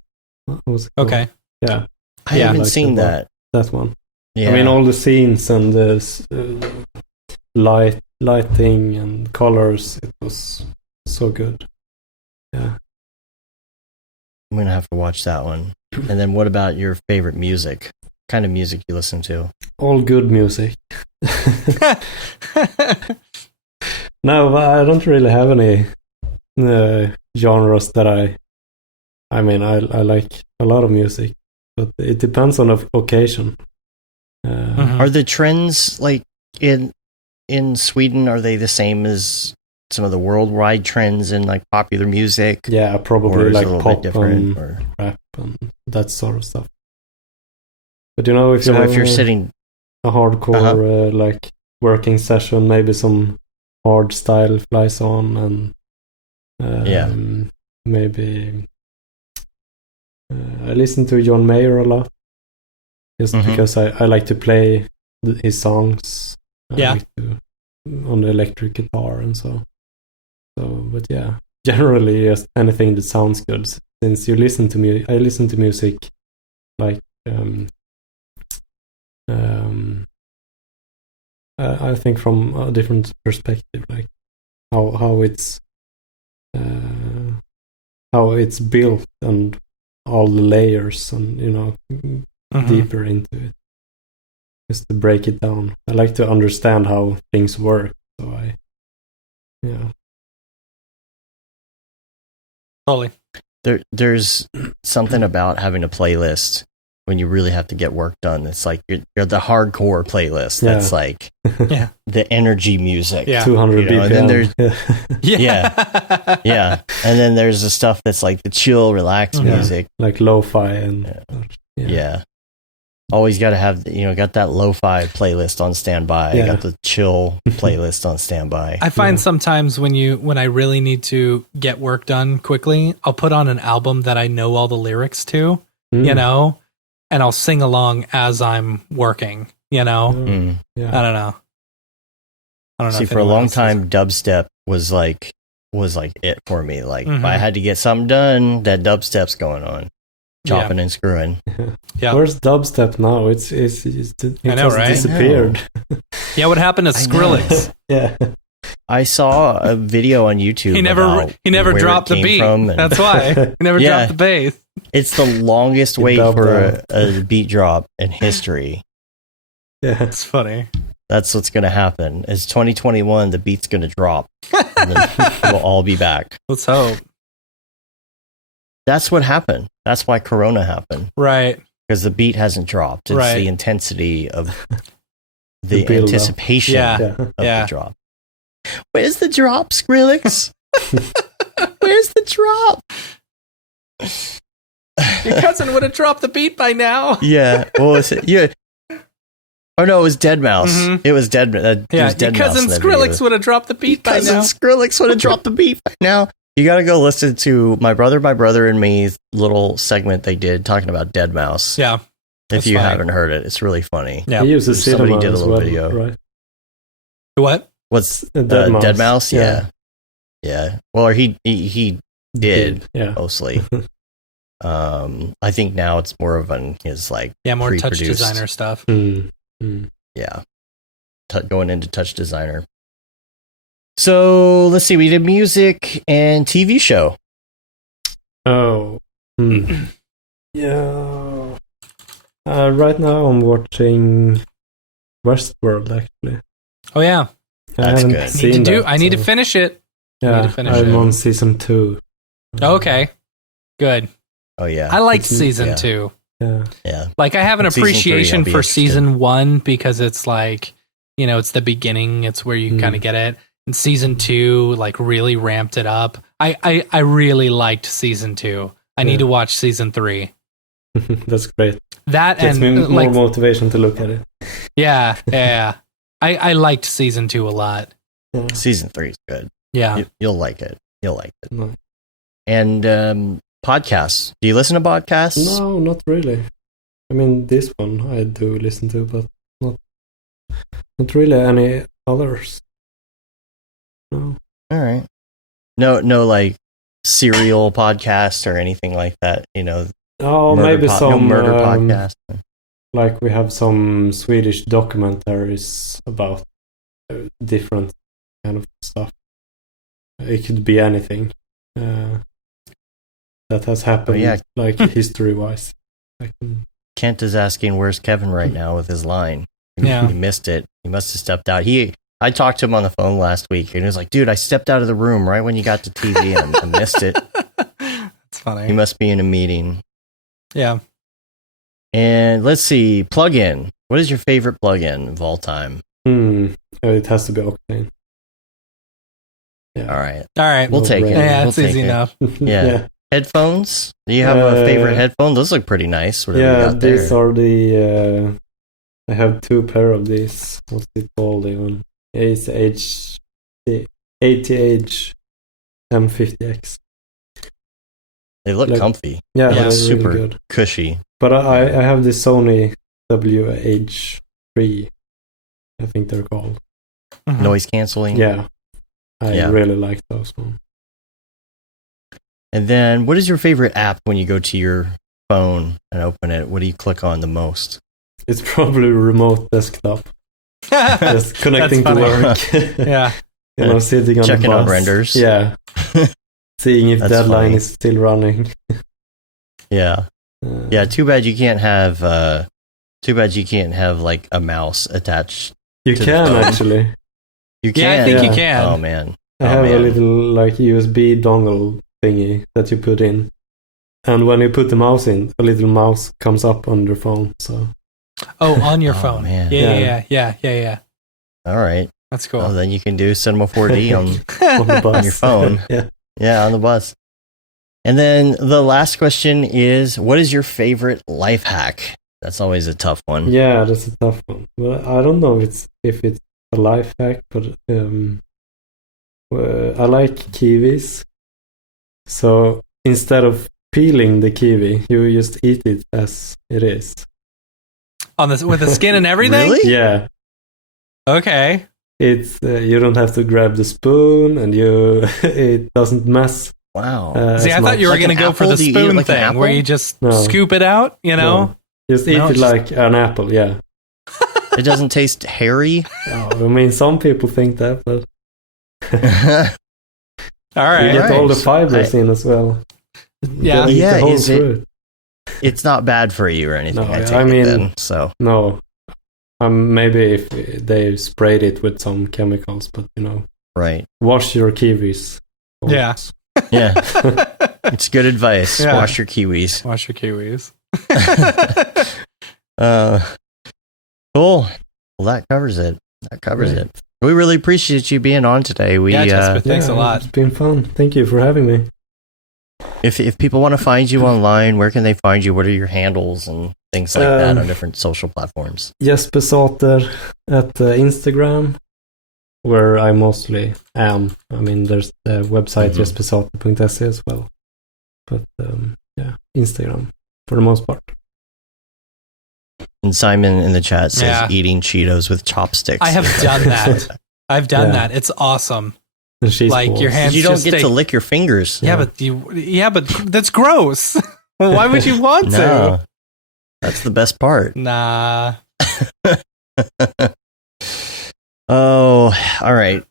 What was it called? Okay. Yeah. I haven't seen that. That one. Yeah. I mean, all the scenes and the lighting and colors, it was so good. Yeah. I'm going to have to watch that one. And then what about your favorite music? What kind of music you listen to? All good music. No, I don't really have any genres that I like a lot of music, but it depends on the occasion. Are the trends in Sweden, are they the same as some of the worldwide trends in popular music? Yeah, probably pop and or rap and that sort of stuff. But if you're sitting a hardcore working session, maybe some hard style flies on, and maybe I listen to John Mayer a lot. just because I like to play his songs. Yeah. On the electric guitar and so. But yeah, generally just anything that sounds good. Since you listen to me, I listen to music like I think from a different perspective, like how it's built and all the layers and deeper into it. Just to break it down. I like to understand how things work. So Totally. There's something about having a playlist when you really have to get work done. It's like you're the hardcore playlist. That's like the energy music. Yeah. 200 BPM. And then there's yeah. And then there's the stuff that's like the chill, relaxed music. Like lo-fi and Always got to have, got that lo-fi playlist on standby. Got the chill playlist on standby. I find sometimes when I really need to get work done quickly, I'll put on an album that I know all the lyrics to, and I'll sing along as I'm working, I don't know. See, for a long time, dubstep was like it for me. Like, if I had to get something done, that dubstep's going on. Chopping and screwing. Yeah. Where's dubstep now? It I know, right? Disappeared. Yeah, what happened to Skrillex? Yeah. I saw a video on YouTube. He never dropped the beat. That's why. He never dropped the bass. It's the longest wait for a beat drop in history. Yeah. It's funny. That's what's going to happen. It's 2021, the beat's going to drop. And then we'll all be back. Let's hope. That's what happened. That's why Corona happened. Right. Because the beat hasn't dropped. It's the intensity of the anticipation of the drop. Where's the drop, Skrillex? Where's the drop? Your cousin would have dropped the beat by now. Yeah. What was it? Yeah. Oh no, it was Deadmau5. It was Deadmau5. Yeah, your cousin Skrillex would have dropped the beat by now. Skrillex would have dropped the beat by now. You got to go listen to my brother and me's little segment they did talking about Deadmau5. Yeah. If you haven't heard it, it's really funny. Yeah. He uses somebody did a little video. Right? What? What's Deadmau5? Yeah. Yeah. Well, or he did mostly. I think now it's more of his like more touch designer stuff. Yeah. Going into touch designer. So let's see. We did music and TV show. Oh, yeah. Right now I'm watching Westworld. Actually. Oh yeah, that's good. I need to finish it. Yeah, I'm on season 2. Okay, good. Oh yeah, I liked season 2. Yeah. Like I have an appreciation for season 1 because it's like it's the beginning. It's where you kind of get it. And season 2 like really ramped it up. I really liked season 2. I need to watch season 3. That's great. That gets me more motivation to look at it. Yeah. I liked season 2 a lot. Yeah. Season 3 is good. Yeah, you'll like it. No. And podcasts. Do you listen to podcasts? No, not really. I mean, this one I do listen to, but not really any others. No. All right. No, like serial podcast or anything like that. Oh, maybe some murder podcast. Like we have some Swedish documentaries about different kind of stuff. It could be anything that has happened, like history-wise. Kent is asking, "Where's Kevin right now with his line?" Yeah, he missed it. He must have stepped out. I talked to him on the phone last week, and he was like, "Dude, I stepped out of the room right when you got to TV, and I missed it." That's funny. He must be in a meeting. Yeah. And let's see, plugin. What is your favorite plugin of all time? It has to be Octane. Yeah. All right. We'll take it. Yeah, it's easy enough. Yeah. Headphones? Do you have a favorite headphone? Those look pretty nice. These are the. I have 2 pair of these. What's it called even? It's the ATH M50X. They look comfy. Yeah, they're super really good. Cushy. But I have the Sony WH3, I think they're called. Noise canceling. Yeah, I really like those ones. And then, what is your favorite app when you go to your phone and open it? What do you click on the most? It's probably remote desktop. Just connecting to work. Yeah. Sitting on checking the bus. on renders. Yeah. Seeing if deadline is still running. Yeah. Yeah, too bad you can't have like a mouse attached. You can actually. You can. Yeah, I think you can. Oh man. I have a little like USB dongle thingy that you put in. And when you put the mouse in, a little mouse comes up on your phone. So on your phone. Man. Yeah. All right. That's cool. Oh, then you can do Cinema 4D on the bus. on your phone. Yeah, on the bus. And then the last question is, what is your favorite life hack? That's always a tough one. Yeah, that's a tough one. Well, I don't know if it's a life hack, but I like kiwis. So instead of peeling the kiwi, you just eat it as it is. With the skin and everything? Really? Yeah. Okay. It's you don't have to grab the spoon, and it doesn't mess. Wow. See, I thought you were going to go for the spoon thing, where you just scoop it out, No. Just eat it like an apple, yeah. It doesn't taste hairy? I mean, some people think that, but all right. You get all the fibers in as well. Yeah. Eat the whole fruit. It's not bad for you or anything. No, I mean, then, so no. Maybe if they sprayed it with some chemicals, but right. Wash your kiwis. Yeah. Yeah. It's good advice. Yeah. Wash your kiwis. Wash your kiwis. Cool. Well, that covers it. It. We really appreciate you being on today. Jesper, thanks a lot. It's been fun. Thank you for having me. If people want to find you online, where can they find you? What are your handles and things like that on different social platforms? Jesper Säther at Instagram, where I mostly am. I mean, there's the website jespersäther.se as well. But Instagram for the most part. And Simon in the chat says eating Cheetos with chopsticks. I have done that. I've done that. It's awesome. Like your hands. You don't get to lick your fingers. Yeah, but that's gross. Well, why would you want to? That's the best part. Nah. Oh, all right.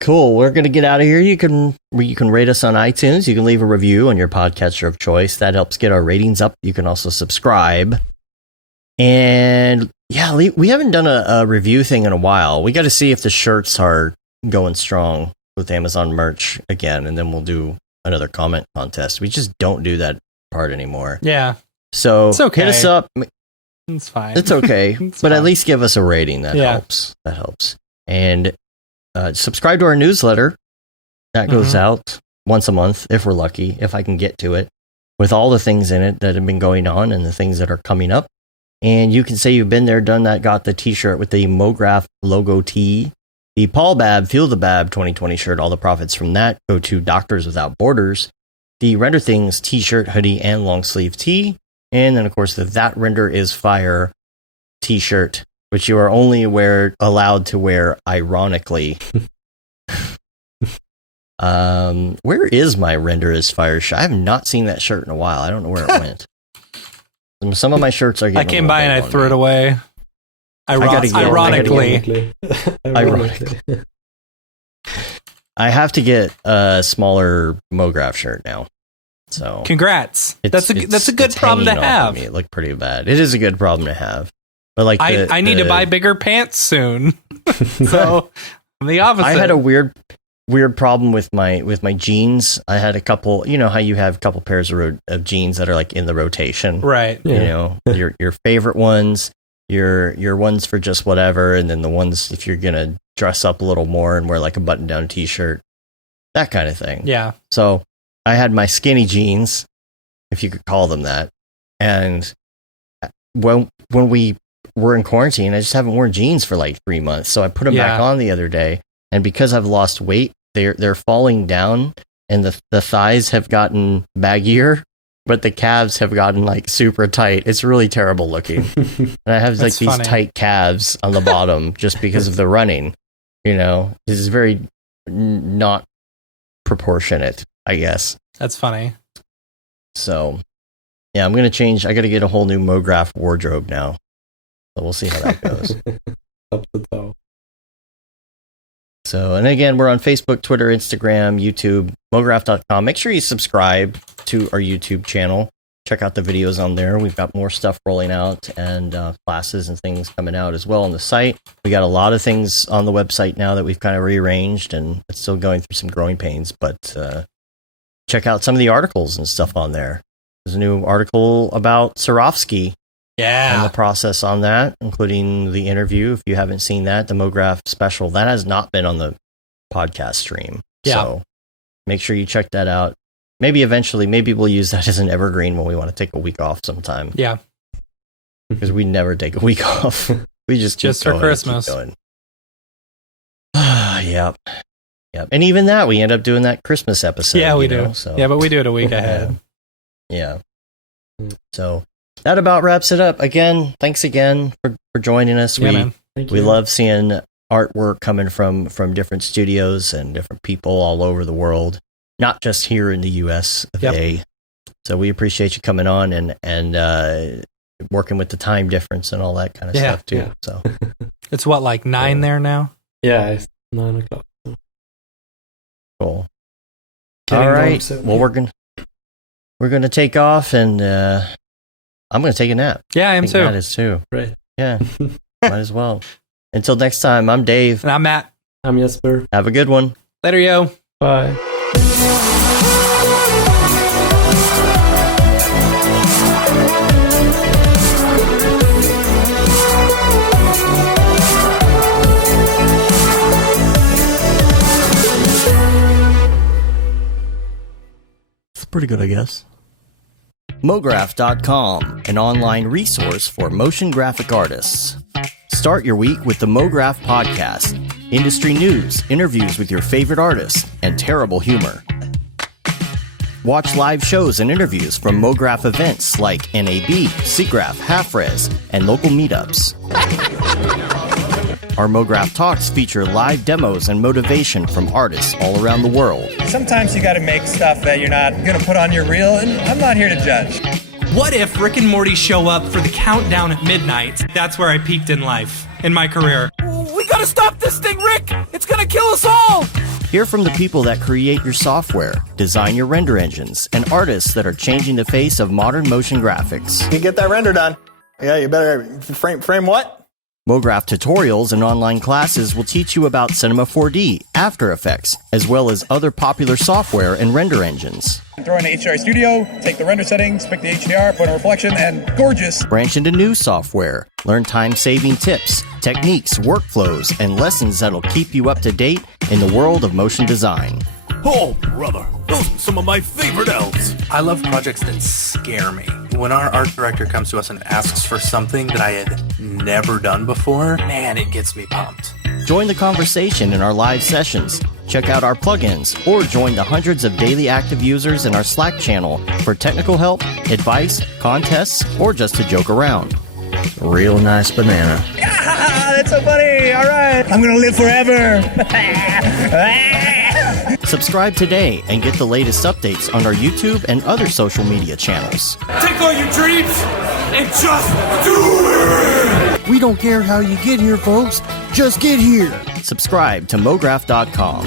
Cool. We're gonna get out of here. You can rate us on iTunes. You can leave a review on your podcatcher of choice. That helps get our ratings up. You can also subscribe. And yeah, we haven't done a review thing in a while. We got to see if the shirts are going strong with Amazon merch again, and then we'll do another comment contest. We just don't do that part anymore. Yeah. So it's okay. Hit us up. It's fine. It's okay. It's but fine. At least give us a rating. That helps. That helps. And subscribe to our newsletter. That goes out once a month, if we're lucky, if I can get to it, with all the things in it that have been going on and the things that are coming up. And you can say you've been there, done that, got the t-shirt with the Mograph logo tee, the Paul Babb, Feel the Babb 2020 shirt. All the profits from that go to Doctors Without Borders, the Render Things t-shirt, hoodie, and long sleeve tee. And then, of course, the That Render is Fire t-shirt, which you are only allowed to wear ironically. Where is my Render is Fire shirt? I have not seen that shirt in a while. I don't know where it went. Some of my shirts are getting I came by and I threw it away. Ironically. I have to get a smaller Mograph shirt now. So congrats. That's a good problem to have. It looked pretty bad. It is a good problem to have. But like I need to buy bigger pants soon. So I'm the opposite. I had a weird problem with my jeans. I had a couple, you know how you have a couple pairs of jeans that are like in the rotation. Right. You know, your favorite ones, your ones for just whatever, and then the ones if you're going to dress up a little more and wear like a button-down t-shirt, that kind of thing. Yeah. So I had my skinny jeans, if you could call them that. And when we were in quarantine, I just haven't worn jeans for like 3 months. So I put them back on the other day. And because I've lost weight, they're falling down and the thighs have gotten baggier. but the calves have gotten like super tight. It's really terrible looking. And I have like these tight calves on the bottom just because of the running. You know, this is very not proportionate, I guess. That's funny. So, yeah, I'm going to change. I got to get a whole new Mograph wardrobe now. So we'll see how that goes. Up to toe. So, and again, we're on Facebook, Twitter, Instagram, YouTube, Mograph.com. Make sure you subscribe to our YouTube channel. Check out the videos on there. We've got more stuff rolling out and classes and things coming out as well on the site. We got a lot of things on the website now that we've kind of rearranged, and it's still going through some growing pains, but check out some of the articles and stuff on there. There's a new article about Swarovski. Yeah. And the process on that, including the interview. If you haven't seen that, the Mograph special, that has not been on the podcast stream. Yeah. So make sure you check that out. Maybe eventually, maybe we'll use that as an evergreen when we want to take a week off sometime. Yeah. Because we never take a week off. We just for Christmas. Yep. Yep. And even that, we end up doing that Christmas episode. Yeah, we do. So. Yeah, but we do it a week ahead. Yeah. So that about wraps it up. Again, thanks again for joining us. Yeah, we love seeing artwork coming from different studios and different people all over the world. Not just here in the U.S. So we appreciate you coming on and working with the time difference and all that kind of stuff too. Yeah. So it's what, like 9 there now? Yeah, it's 9 o'clock. Cool. All right. Well, we're gonna take off, and I'm gonna take a nap. Yeah, I am too. Matt is too. Right. Yeah. Might as well. Until next time, I'm Dave. And I'm Matt. I'm Jesper. Have a good one. Later, yo. Bye. It's pretty good, I guess. Mograph.com, an online resource for motion graphic artists. Start your week with the Mograph podcast. Industry news, interviews with your favorite artists, and terrible humor. Watch live shows and interviews from Mograph events like NAB, SIGGRAPH, Half-Res, and local meetups. Our Mograph Talks feature live demos and motivation from artists all around the world. Sometimes you gotta make stuff that you're not gonna put on your reel, and I'm not here to judge. What if Rick and Morty show up for the countdown at midnight? That's where I peaked in life, in my career. We gotta stop this thing, Rick! It's gonna kill us all! Hear from the people that create your software, design your render engines, and artists that are changing the face of modern motion graphics. You get that render done. Yeah, you better frame what? Mograph tutorials and online classes will teach you about Cinema 4D, After Effects, as well as other popular software and render engines. Throw in the HDR Studio, take the render settings, pick the HDR, put in a reflection, and gorgeous. Branch into new software. Learn time-saving tips, techniques, workflows, and lessons that'll keep you up to date in the world of motion design. Oh, brother, those are some of my favorite elves. I love projects that scare me. When our art director comes to us and asks for something that I had never done before, man, it gets me pumped. Join the conversation in our live sessions. Check out our plugins or join the hundreds of daily active users in our Slack channel for technical help, advice, contests, or just to joke around. Real nice banana. Ah, that's so funny. All right. I'm going to live forever. Subscribe today and get the latest updates on our YouTube and other social media channels. Take all your dreams and just do it! We don't care how you get here, folks. Just get here. Subscribe to Mograph.com.